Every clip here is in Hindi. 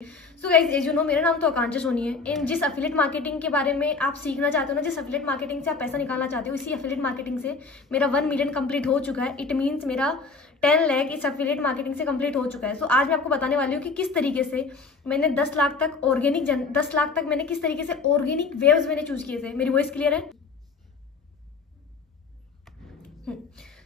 So guys as you know मेरा नाम तो आकांक्षा सोनी है। इन जिस एफिलिएट मार्केटिंग के बारे में आप सीखना चाहते हो ना, जिस एफिलिएट मार्केटिंग से आप पैसा निकालना चाहते हो, इसी एफिलिएट मार्केटिंग से मेरा 1 मिलियन कंप्लीट हो चुका है। इट मीन्स मेरा 10 लाख इस एफिलिएट मार्केटिंग से कंप्लीट हो चुका है। सो आज मैं आपको बताने वाली हूँ कि किस तरीके से मैंने 10 लाख तक मैंने किस तरीके से ऑर्गेनिक वेव्स मैंने चूज किए थे। मेरी वॉइस क्लियर है?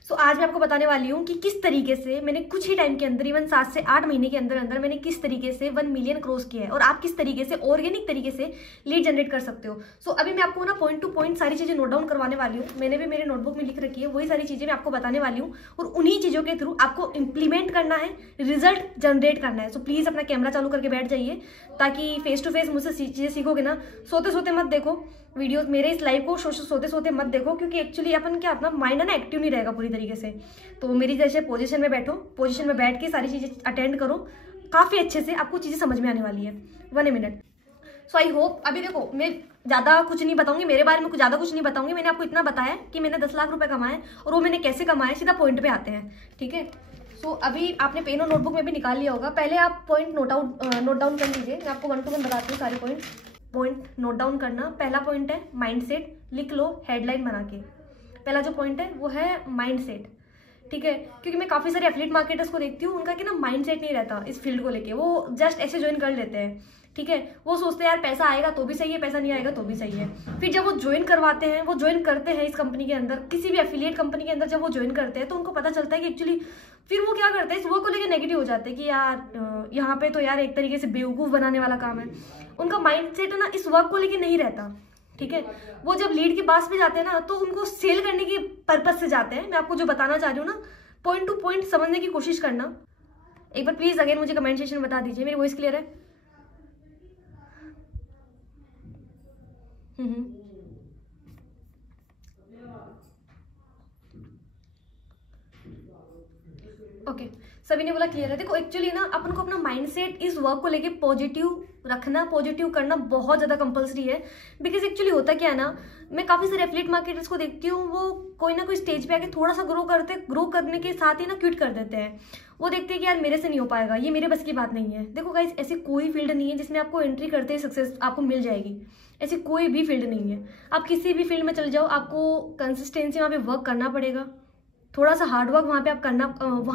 सो आज मैं आपको बताने वाली हूँ कि किस तरीके से मैंने कुछ ही टाइम के अंदर, इवन 7 से 8 महीने के अंदर अंदर मैंने किस तरीके से 1 मिलियन क्रॉस किया है और आप किस तरीके से ऑर्गेनिक तरीके से लीड जनरेट कर सकते हो। सो अभी मैं आपको ना पॉइंट टू पॉइंट सारी चीजें नोट डाउन करवाने वाली हूँ। मैंने भी मेरे नोटबुक में लिख रखी है, वही सारी चीजें मैं आपको बताने वाली हूँ और उन्हीं चीजों के थ्रू आपको इंप्लीमेंट करना है, रिजल्ट जनरेट करना है। सो प्लीज अपना कैमरा चालू करके बैठ जाइए ताकि फेस टू फेस मुझसे चीजें सीखोगे ना। सोते सोते मत देखो वीडियोस, मेरे इस लाइव को सोते सोते मत देखो, क्योंकि एक्चुअली अपन क्या अपना माइंड है ना एक्टिव नहीं रहेगा पूरी तरीके से। तो मेरी जैसे पोजीशन में बैठो, पोजीशन में बैठ के सारी चीजें अटेंड करो, काफी अच्छे से आपको चीजें समझ में आने वाली है। 1 मिनट। सो आई होप, अभी देखो मैं ज्यादा कुछ नहीं बताऊंगी, मेरे बारे में कुछ ज्यादा कुछ नहीं बताऊंगी। मैंने आपको इतना बताया कि मैंने 10 लाख रुपए कमाए और वो मैंने कैसे कमाए, सीधा पॉइंट पे आते हैं। ठीक है, सो अभी आपने पेन और नोटबुक में भी निकाल लिया होगा। पहले आप पॉइंट नोट डाउन कर लीजिए। मैं आपको 1 to 1 बताती हूँ सारे पॉइंट नोट डाउन करना। पहला पॉइंट है माइंडसेट, लिख लो हेडलाइन बना के। पहला जो पॉइंट है वो है माइंडसेट। ठीक है, क्योंकि मैं काफी सारे एफिलिएट मार्केटर्स को देखती हूँ, उनका कि ना माइंडसेट नहीं रहता इस फील्ड को लेके। वो जस्ट ऐसे ज्वाइन कर लेते हैं। ठीक है, वो सोचते हैं यार पैसा आएगा तो भी सही है, पैसा नहीं आएगा तो भी सही है। फिर जब वो ज्वाइन करवाते हैं, वो ज्वाइन करते हैं इस कंपनी के अंदर, किसी भी एफिलिएट कंपनी के अंदर जब वो ज्वाइन करते हैं तो उनको पता चलता है कि एक्चुअली फिर वो क्या करते हैं, इस वर्क को लेकर नेगेटिव हो जाते हैं कि यार यहाँ पे तो यार एक तरीके से बेवकूफ बनाने वाला काम है। उनका माइंडसेट है ना इस वर्क को लेकर नहीं रहता। ठीक है, वो जब लीड के पास में जाते हैं ना तो उनको सेल करने के पर्पज से जाते हैं। मैं आपको जो बताना चाह रही हूँ ना, पॉइंट टू पॉइंट समझने की कोशिश करना। एक बार प्लीज अगेन मुझे कमेंट सेक्शन में बता दीजिए मेरी वॉइस क्लियर है? ओके, सभी ने बोला क्लियर है। देखो एक्चुअली ना अपन को अपना माइंडसेट इस वर्क को लेके पॉजिटिव रखना, पॉजिटिव करना बहुत ज्यादा कंपलसरी है। बिकॉज एक्चुअली होता क्या है ना, मैं काफी सारे एफिलिएट मार्केटर्स को देखती हूँ, वो कोई ना कोई स्टेज पे आके थोड़ा सा ग्रो करने के साथ ही ना क्विट कर देते हैं। वो देखते हैं कि यार मेरे से नहीं हो पाएगा, ये मेरे बस की बात नहीं है। देखो गाइस, ऐसी कोई फील्ड नहीं है जिसमें आपको एंट्री करते ही सक्सेस आपको मिल जाएगी। ऐसी कोई भी फील्ड नहीं है। आप किसी भी फील्ड में चले जाओ, आपको कंसिस्टेंसी वहाँ पे वर्क करना पड़ेगा, थोड़ा सा हार्डवर्क वहाँ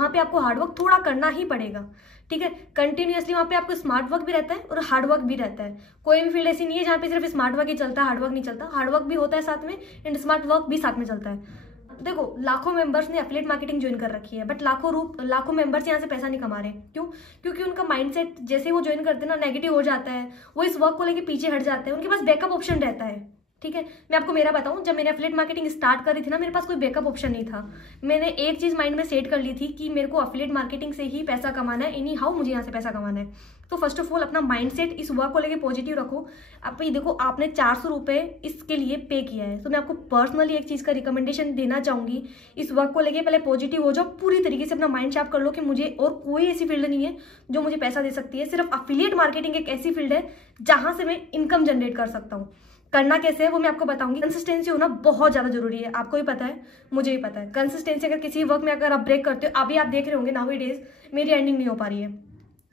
पे आपको हार्डवर्क थोड़ा करना ही पड़ेगा। ठीक है, कंटिन्यूअसली वहाँ पे आपको स्मार्ट वर्क भी रहता है और हार्डवर्क भी रहता है। कोई भी फील्ड ऐसी नहीं है जहाँ पे सिर्फ स्मार्ट वर्क ही चलता है, हार्डवर्क नहीं चलता। हार्डवर्क भी होता है साथ में एंड स्मार्ट वर्क भी साथ में चलता है। देखो लाखों मेंबर्स ने एफिलिएट मार्केटिंग ज्वाइन कर रखी है, बट लाखों मेंबर्स यहाँ से पैसा नहीं कमा रहे। क्यों? क्योंकि उनका माइंडसेट जैसे ही वो ज्वाइन करते हैं ना नेगेटिव हो जाता है, वो इस वर्क को लेके पीछे हट जाते हैं। उनके पास बैकअप ऑप्शन रहता है। ठीक है, मैं आपको मेरा बताऊं, जब मैंने एफिलिएट मार्केटिंग स्टार्ट करी थी ना, मेरे पास कोई बैकअप ऑप्शन नहीं था। मैंने एक चीज माइंड में सेट कर ली थी कि मेरे को एफिलिएट मार्केटिंग से ही पैसा कमाना है, एनी हाउ मुझे यहाँ से पैसा कमाना है। तो फर्स्ट ऑफ ऑल अपना माइंडसेट इस वर्क को लेके पॉजिटिव रखो। आप ये देखो, आपने 400 रुपये इसके लिए पे किया है, तो मैं आपको पर्सनली एक चीज का रिकमेंडेशन देना चाहूंगी, इस वर्क को लेके पहले पॉजिटिव हो जाओ, पूरी तरीके से अपना माइंड शार्प कर लो कि मुझे और कोई ऐसी फील्ड नहीं है जो मुझे पैसा दे सकती है। सिर्फ एफिलिएट मार्केटिंग एक ऐसी फील्ड है जहां से मैं इनकम जनरेट कर सकता हूँ। करना कैसे है वो मैं आपको बताऊंगी। कंसिस्टेंसी होना बहुत ज्यादा जरूरी है, आपको भी पता है, मुझे भी पता है। कंसिस्टेंसी अगर किसी वर्क में अगर आप ब्रेक करते हो, अभी आप देख रहे होंगे नाउ डेज मेरी एंडिंग नहीं हो पा रही है,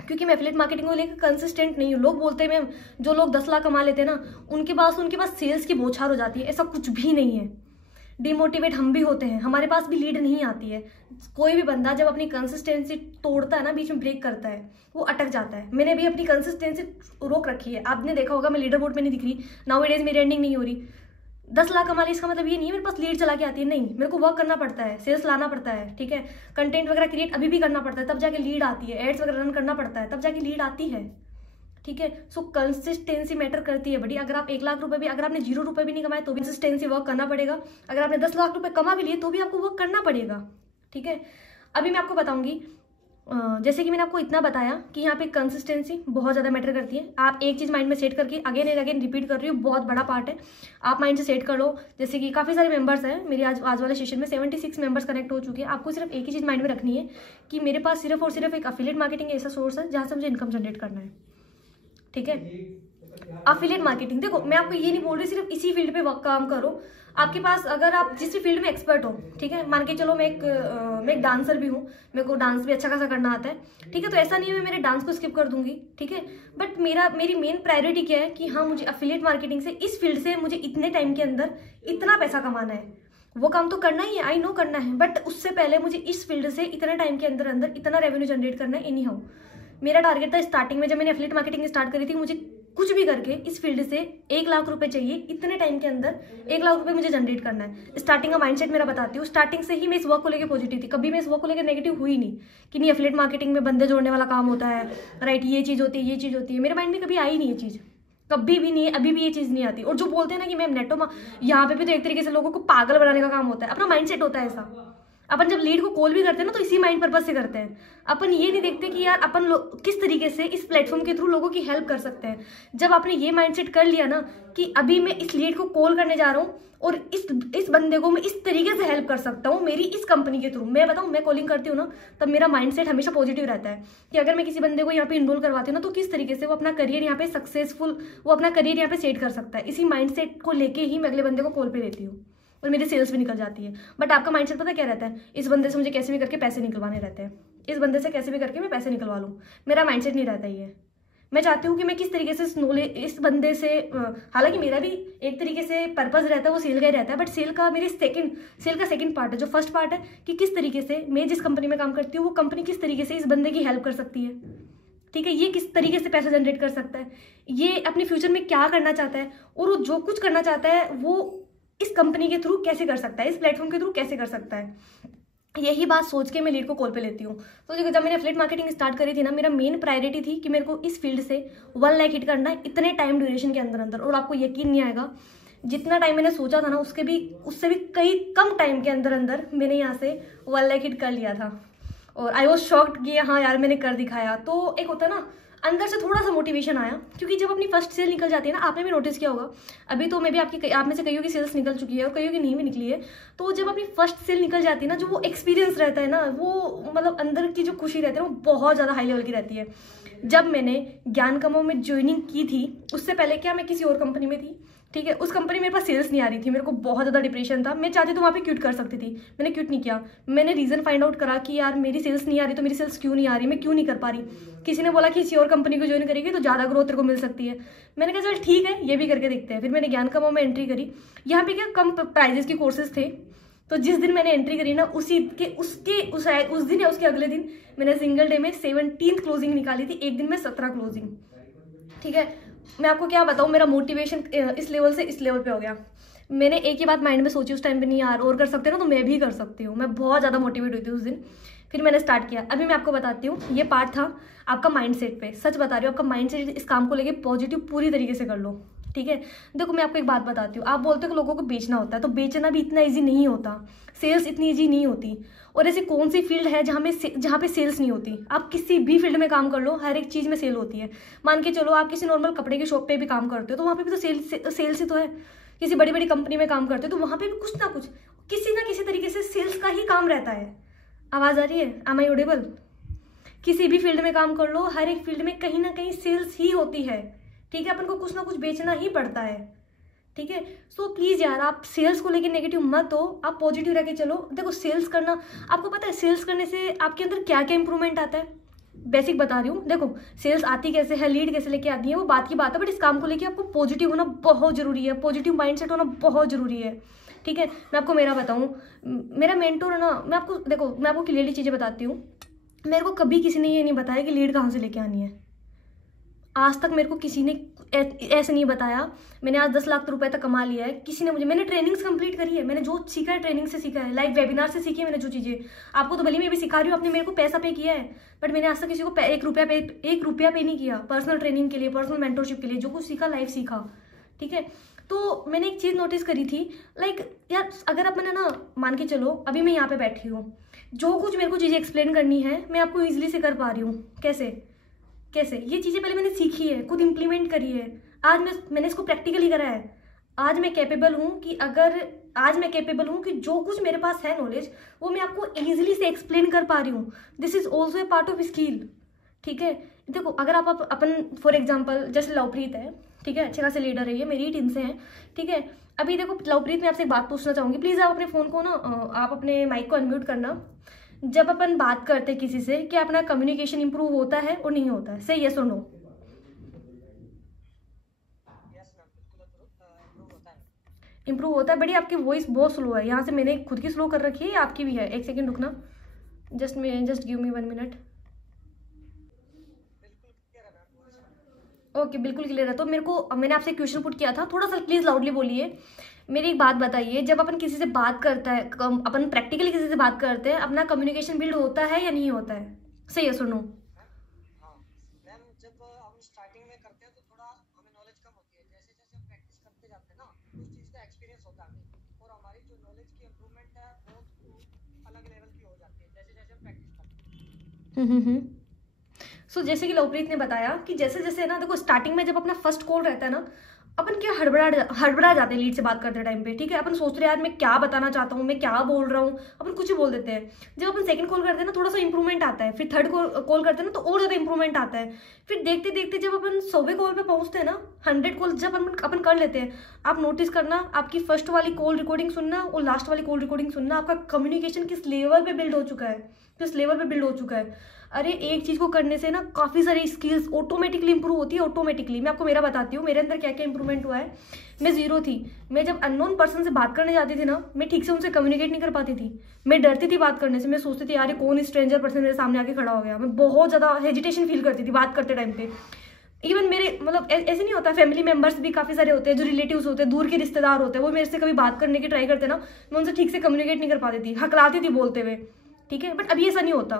क्योंकि मैं एफिलिएट मार्केटिंग को लेकर कंसिस्टेंट नहीं हूँ। लोग बोलते हैं, मैं जो लोग 10 लाख कमा लेते हैं ना, उनके पास सेल्स की बौछार हो जाती है। ऐसा कुछ भी नहीं है। डिमोटिवेट हम भी होते हैं, हमारे पास भी लीड नहीं आती है। कोई भी बंदा जब अपनी कंसिस्टेंसी तोड़ता है ना, बीच में ब्रेक करता है, वो अटक जाता है। मैंने भी अपनी कंसिस्टेंसी रोक रखी है। आपने देखा होगा मैं लीडर बोर्ड में नहीं दिख रही, नाउ डेज मेरी एंडिंग नहीं हो रही। 10 लाख कमा ली इसका मतलब ये नहीं है मेरे पास लीड चला के आती है, नहीं। मेरे को वर्क करना पड़ता है, सेल्स लाना पड़ता है। ठीक है, कंटेंट वगैरह क्रिएट अभी भी करना पड़ता है, तब जाके लीड आती है। एड्स वगैरह रन करना पड़ता है, तब जाके लीड आती है। ठीक है, सो कंसिस्टेंसी मैटर करती है बड़ी। अगर आप 1 लाख रुपए भी, अगर आपने 0 रुपए भी नहीं कमाए तो भी कंसिस्टेंसी वर्क करना पड़ेगा। अगर आपने 10 लाख रुपए कमा भी लिए तो भी आपको वर्क करना पड़ेगा। ठीक है, अभी मैं आपको बताऊंगी, जैसे कि मैंने आपको इतना बताया कि यहाँ पे कंसिस्टेंसी बहुत ज़्यादा मैटर करती है। आप एक चीज़ माइंड में सेट करके अगेन एंड अगेन रिपीट कर रही हूँ, बहुत बड़ा पार्ट है। आप माइंड से सेट कर लो। जैसे कि काफ़ी सारे मेंबर्स हैं मेरी आज वाले सेशन में, 76 मेंबर्स कनेक्ट हो चुके हैं। आपको सिर्फ एक ही चीज़ माइंड में रखनी है कि मेरे पास सिर्फ और सिर्फ एक एफिलिएट मार्केटिंग ऐसा सोर्स है जहाँ से मुझे इनकम जनरेट करना है। ठीक है, अफिलिएट मार्केटिंग, देखो मैं आपको ये नहीं बोल रही सिर्फ इसी फील्ड पे काम करो। आपके पास अगर आप जिस भी फील्ड में एक्सपर्ट हो, ठीक है, मान के चलो मैं एक डांसर भी हूँ, मेरे को डांस भी अच्छा खासा करना आता है, ठीक है, तो ऐसा नहीं है मैं मेरे डांस को स्किप कर दूंगी, ठीक है, बट मेरी मेन प्रायोरिटी क्या है कि हाँ मुझे अफिलिएट मार्केटिंग से, इस फील्ड से मुझे इतने टाइम के अंदर इतना पैसा कमाना है। वो काम तो करना ही है, आई नो करना है, बट उससे पहले मुझे इस फील्ड से इतने टाइम के अंदर अंदर इतना रेवेन्यू जनरेट करना है। एनी हाउ मेरा टारगेट था स्टार्टिंग में, जब मैंने एफिलिएट मार्केटिंग स्टार्ट करी थी, मुझे कुछ भी करके इस फील्ड से 1 लाख रुपए चाहिए, इतने टाइम के अंदर 1 लाख रुपए मुझे जनरेट करना है। स्टार्टिंग का माइंडसेट मेरा बताती हूँ, स्टार्टिंग से ही मैं इस वर्क को लेकर पॉजिटिव थी, कभी मैं इस वर्क को लेकर नेगेटिव हुई नहीं कि नहीं एफिलिएट मार्केटिंग में बंदे जोड़ने वाला काम होता है, राइट, ये चीज़ होती है, ये चीज़ होती है, मेरे माइंड में कभी आई नहीं ये चीज़, कभी भी नहीं है, अभी भी ये चीज़ नहीं आती। और जो बोलते हैं ना कि मैम नेटो यहाँ पे भी तो एक तरीके से लोगों को पागल बनाने का काम होता है, अपना माइंडसेट होता है ऐसा। अपन जब लीड को कॉल भी करते हैं ना तो इसी माइंड पर्पज से करते हैं, अपन ये नहीं देखते कि यार अपन किस तरीके से इस प्लेटफॉर्म के थ्रू लोगों की हेल्प कर सकते हैं। जब आपने ये माइंडसेट कर लिया ना कि अभी मैं इस लीड को कॉल करने जा रहा हूँ और इस बंदे को मैं इस तरीके से हेल्प कर सकता हूँ मेरी इस कंपनी के थ्रू, मैं बताऊँ मैं कॉलिंग करती हूँ ना तब मेरा माइंडसेट हमेशा पॉजिटिव रहता है कि अगर मैं किसी बंदे को यहाँ पे इनरोल करवाती हूँ ना तो किस तरीके से वो अपना करियर यहाँ पे सक्सेसफुल, वो अपना करियर यहाँ पे सेट कर सकता है। इसी माइंडसेट को लेके ही मैं अगले बंदे को कॉल पे लेती हूँ और मेरी सेल्स भी निकल जाती है। बट आपका माइंडसेट पता क्या रहता है, इस बंदे से मुझे कैसे भी करके पैसे निकलवाने रहते हैं, इस बंदे से कैसे भी करके मैं पैसे निकलवा लूँ। मेरा माइंडसेट नहीं रहता ये, मैं चाहती हूँ कि मैं किस तरीके से इस बंदे से, हालांकि मेरा भी एक तरीके से पर्पज रहता है वो सेल का ही रहता है, बट सेल का सेकंड पार्ट है। जो फर्स्ट पार्ट है कि किस तरीके से मैं जिस कंपनी में काम करती हूँ वो कंपनी किस तरीके से इस बंदे की हेल्प कर सकती है, ठीक है, ये किस तरीके से पैसा जनरेट कर सकता है, ये अपने फ्यूचर में क्या करना चाहता है और वो जो कुछ करना चाहता है वो इस कंपनी के थ्रू कैसे कर सकता है, इस प्लेटफॉर्म के थ्रू कैसे कर सकता है। यही बात सोच के मैं लीड को कॉल पे लेती हूँ। तो जब मैंने एफिलिएट मार्केटिंग स्टार्ट करी थी ना, मेरा मेन प्रायोरिटी थी कि मेरे को इस फील्ड से 1 लाख हिट करना है इतने टाइम ड्यूरेशन के अंदर अंदर। और आपको यकीन नहीं आएगा, जितना टाइम मैंने सोचा था ना उससे भी कई कम टाइम के अंदर अंदर मैंने यहाँ से 1 लाख हिट कर लिया था। और आई वॉज शॉक्ड कि हाँ यार मैंने कर दिखाया। तो एक होता है ना अंदर से थोड़ा सा मोटिवेशन आया, क्योंकि जब अपनी फर्स्ट सेल निकल जाती है ना, आपने भी नोटिस किया होगा, अभी तो मैं भी आप में से कईयों की सेल्स निकल चुकी है और कईयों की नहीं भी निकली है, तो जब अपनी फर्स्ट सेल निकल जाती है ना, जो वो एक्सपीरियंस रहता है ना, वो मतलब अंदर की जो खुशी रहती है वो बहुत ज़्यादा हाई लेवल की रहती है। जब मैंने ज्ञान कमो में ज्वाइनिंग की थी उससे पहले क्या मैं किसी और कंपनी में थी, ठीक है, उस कंपनी मेरे पास सेल्स नहीं आ रही थी, मेरे को बहुत ज़्यादा डिप्रेशन था, मैं चाहती तो वहाँ पे क्विट कर सकती थी, मैंने क्विट नहीं किया। मैंने रीज़न फाइंड आउट करा कि यार मेरी सेल्स नहीं आ रही तो मेरी सेल्स क्यों नहीं आ रही, मैं क्यों नहीं कर पा रही। किसी ने बोला कि किसी और कंपनी को ज्वाइन करेगी तो ज़्यादा ग्रोथ तेरे को मिल सकती है। मैंने कहा चल ठीक है ये भी करके देखते हैं। फिर मैंने ज्ञान कमो में एंट्री करी। यहाँ पे क्या कम प्राइजेस के कोर्सेज थे, तो जिस दिन मैंने एंट्री करी ना उस दिन या उसके अगले दिन मैंने सिंगल डे में 17 क्लोजिंग निकाली थी, एक दिन में 17 क्लोजिंग, ठीक है। मैं आपको क्या बताऊँ, मेरा मोटिवेशन इस लेवल से इस लेवल पे हो गया। मैंने एक ही बात माइंड में सोची उस टाइम पे, नहीं यार और कर सकते ना तो मैं भी कर सकती हूँ। मैं बहुत ज़्यादा मोटिवेट हुई थी उस दिन। फिर मैंने स्टार्ट किया। अभी मैं आपको बताती हूँ, ये पार्ट था आपका माइंडसेट पे। सच बता रही हूँ, आपका माइंडसेट इस काम को लेके पॉजिटिव पूरी तरीके से कर लो, ठीक है। देखो मैं आपको एक बात बताती हूँ, आप बोलते हो कि लोगों को बेचना होता है, तो बेचना भी इतना ईजी नहीं होता, सेल्स इतनी ईजी नहीं होती। और ऐसी कौन सी फील्ड है जहाँ पे सेल्स नहीं होती। आप किसी भी फील्ड में काम कर लो, हर एक चीज़ में सेल होती है। मान के चलो आप किसी नॉर्मल कपड़े की शॉप पे भी काम करते हो तो वहाँ पे भी तो सेल्स ही तो है। किसी बड़ी बड़ी कंपनी में काम करते हो तो वहाँ पे भी कुछ ना कुछ किसी ना किसी तरीके से सेल्स का ही काम रहता है। आवाज़ आ रही है, एम आई ऑडिबल? किसी भी फील्ड में काम कर लो, हर एक फील्ड में कहीं ना कहीं सेल्स ही होती है, ठीक है। अपन को कुछ ना कुछ बेचना ही पड़ता है, ठीक है। सो प्लीज़ यार आप सेल्स को लेकर नेगेटिव मत हो, आप पॉजिटिव रह के चलो। देखो सेल्स करना, आपको पता है सेल्स करने से आपके अंदर क्या क्या इंप्रूवमेंट आता है। बेसिक बता रही हूँ, देखो सेल्स आती कैसे है, लीड कैसे लेके आती है वो बात की बात है, बट इस काम को लेके आपको पॉजिटिव होना बहुत जरूरी है, पॉजिटिव माइंडसेट होना बहुत जरूरी है, ठीक है। मैं आपको मेरा बताऊँ, मेरा मेंटोर है ना, मैं आपको क्लियरली चीज़ें बताती हूँ। मेरे को कभी किसी ने ये नहीं बताया कि लीड कहाँ से लेके आनी है। आज तक मेरे को किसी ने ऐसे नहीं बताया। मैंने आज 10 लाख रुपए तक कमा लिया है, किसी ने मैंने ट्रेनिंग्स कंप्लीट करी है, मैंने जो सीखा है ट्रेनिंग से सीखा है, लाइव वेबिनार से सीखी है मैंने जो चीज़ें। आपको तो भले मैं भी सिखा रही हूँ, आपने मेरे को पैसा पे किया है, बट मैंने आज तक किसी को 1 रुपया पे नहीं किया। पर्सनल ट्रेनिंग के लिए, पर्सनल मेंटरशिप के लिए जो कुछ सीखा लाइव सीखा, ठीक है। तो मैंने एक चीज़ नोटिस करी थी, लाइक यार अगर आप मैंने ना मान के चलो अभी मैं यहाँ पे बैठी हूँ, जो कुछ मेरे को चीज़ें एक्सप्लेन करनी है मैं आपको ईजिली से कर पा रही हूँ। कैसे ये चीज़ें पहले मैंने सीखी है, खुद इंप्लीमेंट करी है, आज मैंने इसको प्रैक्टिकली करा है। आज मैं कैपेबल हूँ कि जो कुछ मेरे पास है नॉलेज वो मैं आपको ईजिली से एक्सप्लेन कर पा रही हूँ। This is also a part of skill, ठीक है। देखो अगर आप अपन फॉर एग्जाम्पल जैसे लवप्रीत है, ठीक है, अच्छे खासे लीडर है, ये मेरी ही टीम से हैं, ठीक है। अभी देखो लवप्रीत, मैं आपसे एक बात पूछना चाहूंगी, प्लीज आप अपने फोन को ना, आप अपने माइक को अनम्यूट करना। जब अपन बात करते हैं किसी से, क्या अपना कम्युनिकेशन इंप्रूव होता है और नहीं होता है? से यस और नो? इंप्रूव होता है। बड़ी आपकी वॉइस बहुत स्लो है, यहाँ से मैंने खुद की स्लो कर रखी है, आपकी भी है। एक सेकंड रुकना, just give me 1 minute. Okay, बिल्कुल क्लियर है। तो मैंने आपसे क्वेश्चन पुट किया था, थोड़ा सा प्लीज लाउडली बोलिए। मेरी एक बात बताइए, जब अपन किसी से बात करता है, अपन प्रैक्टिकली किसी से बात करते हैं, अपना कम्युनिकेशन बिल्ड होता है या नहीं होता है? सही है, सुनो। जैसे कि लवप्रीत ने बताया कि जैसे जैसे ना, देखो स्टार्टिंग में जब अपना फर्स्ट कॉल रहता है ना, अपन क्या हड़बड़ा जाते हैं लीड से बात करते टाइम पे, ठीक है। अपन सोच रहे हैं यार मैं क्या बताना चाहता हूँ, मैं क्या बोल रहा हूँ, अपन कुछ ही बोल देते हैं। जब अपन सेकंड कॉल करते हैं ना, थोड़ा सा इंप्रूवमेंट आता है, फिर थर्ड कॉल करते हैं ना, तो और ज्यादा इंप्रूवमेंट आता है। फिर देखते देखते जब अपन 100वें कॉल पे पहुंचते हैं ना, 100 कॉल जब अपन कर लेते हैं, आप नोटिस करना, आपकी फर्स्ट वाली कॉल रिकॉर्डिंग सुनना और लास्ट वाली कॉल रिकॉर्डिंग सुनना, आपका कम्युनिकेशन किस लेवल पे बिल्ड हो चुका है, किस लेवल पे बिल्ड हो चुका है। अरे एक चीज को करने से ना काफी सारी स्किल्स ऑटोमेटिकली इंप्रूव होती है, ऑटोमेटिकली। मैं आपको मेरा बताती हूँ, मेरे अंदर क्या क्या इंप्रूवमेंट हुआ है। मैं जीरो थी, मैं जब अननोन पर्सन से बात करने जाती थी ना, मैं ठीक से उनसे कम्युनिकेट नहीं कर पाती थी, मैं डरती थी बात करने से। मैं सोचती थी यार ये कौन स्ट्रेंजर पर्सन मेरे सामने आके खड़ा हो गया, मैं बहुत ज्यादा हेजिटेशन फील करती थी बात करते टाइम पे। इवन मेरे मतलब ऐसे नहीं होता, फैमिली मेंबर्स भी काफी सारे होते हैं, जो रिलेटिव्स होते हैं, दूर के रिश्तेदार होते हैं, वो मेरे से कभी बात करने की ट्राई करते ना, मैं उनसे ठीक से कम्युनिकेट नहीं कर पाती थी, हकलाती थी बोलते हुए, ठीक है। बट अभी ऐसा नहीं होता,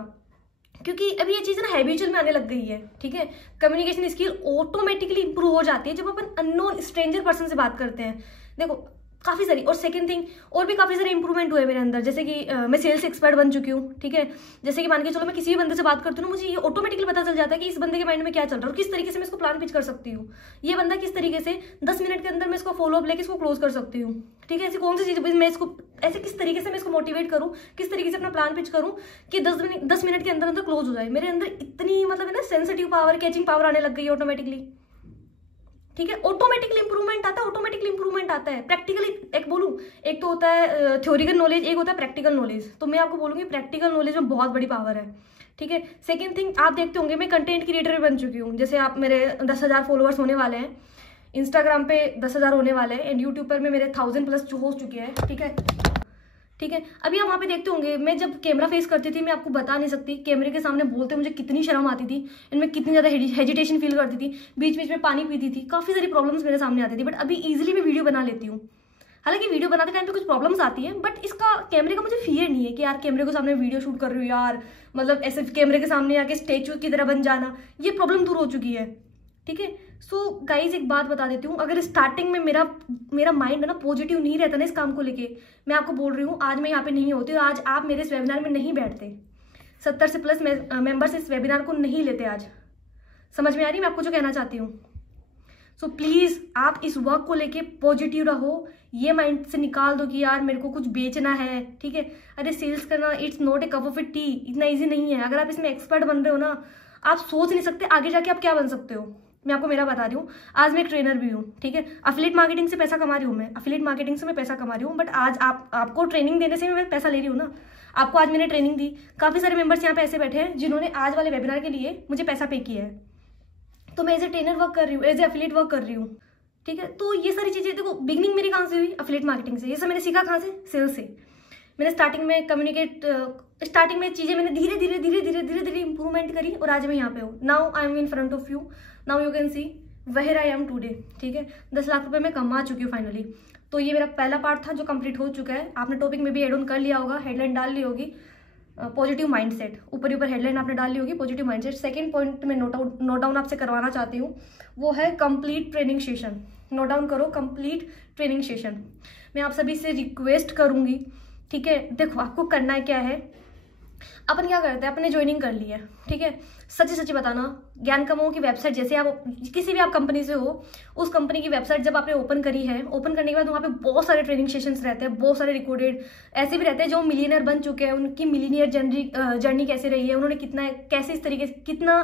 क्योंकि अभी ये चीज़ ना हैबिचुअल में आने लग गई है, ठीक है। कम्युनिकेशन स्किल ऑटोमेटिकली इंप्रूव हो जाती है जब अपन अननोन स्ट्रेंजर पर्सन से बात करते हैं। देखो काफ़ी सारी, और सेकंड थिंग, और भी काफ़ी सारे इंप्रूवमेंट हुए मेरे अंदर। जैसे कि मैं सेल्स एक्सपर्ट बन चुकी हूँ, ठीक है। जैसे कि मान के चलो मैं किसी भी बंदे से बात करती हूँ, मुझे ये ऑटोमेटिकली पता चल जाता है कि इस बंदे के माइंड में क्या चल रहा है और किस तरीके से मैं इसको प्लान पिच कर सकती हूँ। ये बंदा किस तरीके से 10 मिनट के अंदर मैं इसको फॉलो अप लेके इसको क्लोज कर सकती हूँ, ठीक है। ऐसी कौन सी चीज़ मैं इसको ऐसे किस तरीके से मैं इसको मोटिवेट करूँ, किस तरीके से अपना प्लान पिच करूँ कि 10 मिनट के अंदर अंदर क्लोज हो जाए। मेरे अंदर इतनी मतलब है ना सेंसिटिव पावर, कैचिंग पावर आने लग गई है ऑटोमेटिकली, ठीक है। ऑटोमेटिकली इंप्रूवमेंट आता है, ऑटोमेटिकली इंप्रूवमेंट आता है। प्रैक्टिकली एक बोलूं, एक तो होता है थ्योरिकल नॉलेज, एक होता है प्रैक्टिकल नॉलेज। तो मैं आपको बोलूंगी प्रैक्टिकल नॉलेज में बहुत बड़ी पावर है, ठीक है। सेकंड थिंग, आप देखते होंगे मैं कंटेंट क्रिएटर भी बन चुकी हूँ। जैसे आप मेरे 10,000 फॉलोअर्स होने वाले हैं, इंस्टाग्राम पे 10,000 होने वाले हैं, एंड यूट्यूब पर में मेरे 1000+ हो चुके हैं, ठीक है, ठीक है। अभी आप वहाँ पे देखते होंगे, मैं जब कैमरा फेस करती थी, मैं आपको बता नहीं सकती कैमरे के सामने बोलते मुझे कितनी शर्म आती थी, इनमें कितनी ज़्यादा हेजिटेशन फील करती थी, बीच बीच में पानी पीती थी, काफ़ी सारी प्रॉब्लम्स मेरे सामने आती थी। बट अभी ईजिली मैं वीडियो बना लेती हूँ। हालांकि वीडियो बनाते टाइम पे कुछ प्रॉब्लम्स आती है, बट इसका कैमरे का मुझे फियर नहीं है कि यार कैमरे के सामने वीडियो शूट कर रही हूँ यार, मतलब ऐसे कैमरे के सामने आके स्टेचू की तरह बन जाना, ये प्रॉब्लम दूर हो चुकी है, ठीक है। सो गाइज एक बात बता देती हूँ, अगर स्टार्टिंग में मेरा माइंड है ना पॉजिटिव नहीं रहता ना इस काम को लेके, मैं आपको बोल रही हूँ आज मैं यहाँ पे नहीं होती और आज आप मेरे इस वेबिनार में नहीं बैठते, 70 से प्लस मेंबर्स इस वेबिनार को नहीं लेते आज। समझ में आ रही मैं आपको जो कहना चाहती हूँ? सो प्लीज़ आप इस वर्क को लेके पॉजिटिव रहो, ये माइंड से निकाल दो कि यार मेरे को कुछ बेचना है, ठीक है। अरे सेल्स करना it's not a cup of T, इतना ईजी नहीं है। अगर आप इसमें एक्सपर्ट बन रहे हो ना, आप सोच नहीं सकते आगे जाके आप क्या बन सकते हो। मैं आपको मेरा बता रही हूँ, आज मैं एक ट्रेनर भी हूँ, ठीक है। अफिलिएट मार्केटिंग से पैसा कमा रही हूँ, मैं अफिलिएट मार्केटिंग से मैं पैसा कमा रही हूँ, बट आज आपको ट्रेनिंग देने से मैं पैसा ले रही हूँ ना। आपको आज मैंने ट्रेनिंग दी, काफ़ी सारे मेंबर्स यहाँ पे ऐसे बैठे हैं जिन्होंने आज वाले वेबिनार के लिए मुझे पैसा पे किया है, तो मैं एज ए ट्रेनर वर्क कर रही हूँ, एज ए अफिलिएट वर्क कर रही हूँ, ठीक है। तो ये सारी चीज़ें देखो, बिगनिंग मेरी कहाँ से हुई? अफिलिएट मार्केटिंग से। ये सब मैंने सीखा कहाँ से? सेल्स से। मैंने स्टार्टिंग में चीज़ें मैंने धीरे धीरे इंप्रूवमेंट करी और आज मैं यहाँ पे हूँ। Now I am in front of you, now you can see where I am today, ठीक है। 10 लाख रुपए मैं कमा चुकी हूँ फाइनली। तो ये मेरा पहला पार्ट था जो कंप्लीट हो चुका है। आपने टॉपिक में भी एड ऑन कर लिया होगा, हेडलाइन डाल ली होगी, पॉजिटिव माइंडसेट, ऊपर हेडलाइन आपने डाल ली होगी, पॉजिटिव माइंडसेट। सेकंड पॉइंट में नोट डाउन आपसे करवाना चाहती हूँ, वो है complete training session. Note down करो, कंप्लीट ट्रेनिंग सेशन। मैं आप सभी से रिक्वेस्ट करूंगी, ठीक है। देखो आपको करना है क्या है, अपन क्या करते हैं, अपने ज्वाइनिंग कर ली है, ठीक है। सच्ची बताना, ज्ञान कमाओ की वेबसाइट, जैसे आप किसी भी आप कंपनी से हो, उस कंपनी की वेबसाइट जब आपने ओपन करी है, ओपन करने के बाद वहाँ पे बहुत सारे ट्रेनिंग सेशंस रहते हैं, बहुत सारे रिकॉर्डेड ऐसे भी रहते हैं जो मिलियनर बन चुके हैं, उनकी मिलियनर जर्नी कैसे रही है, उन्होंने कैसे इस तरीके से कितना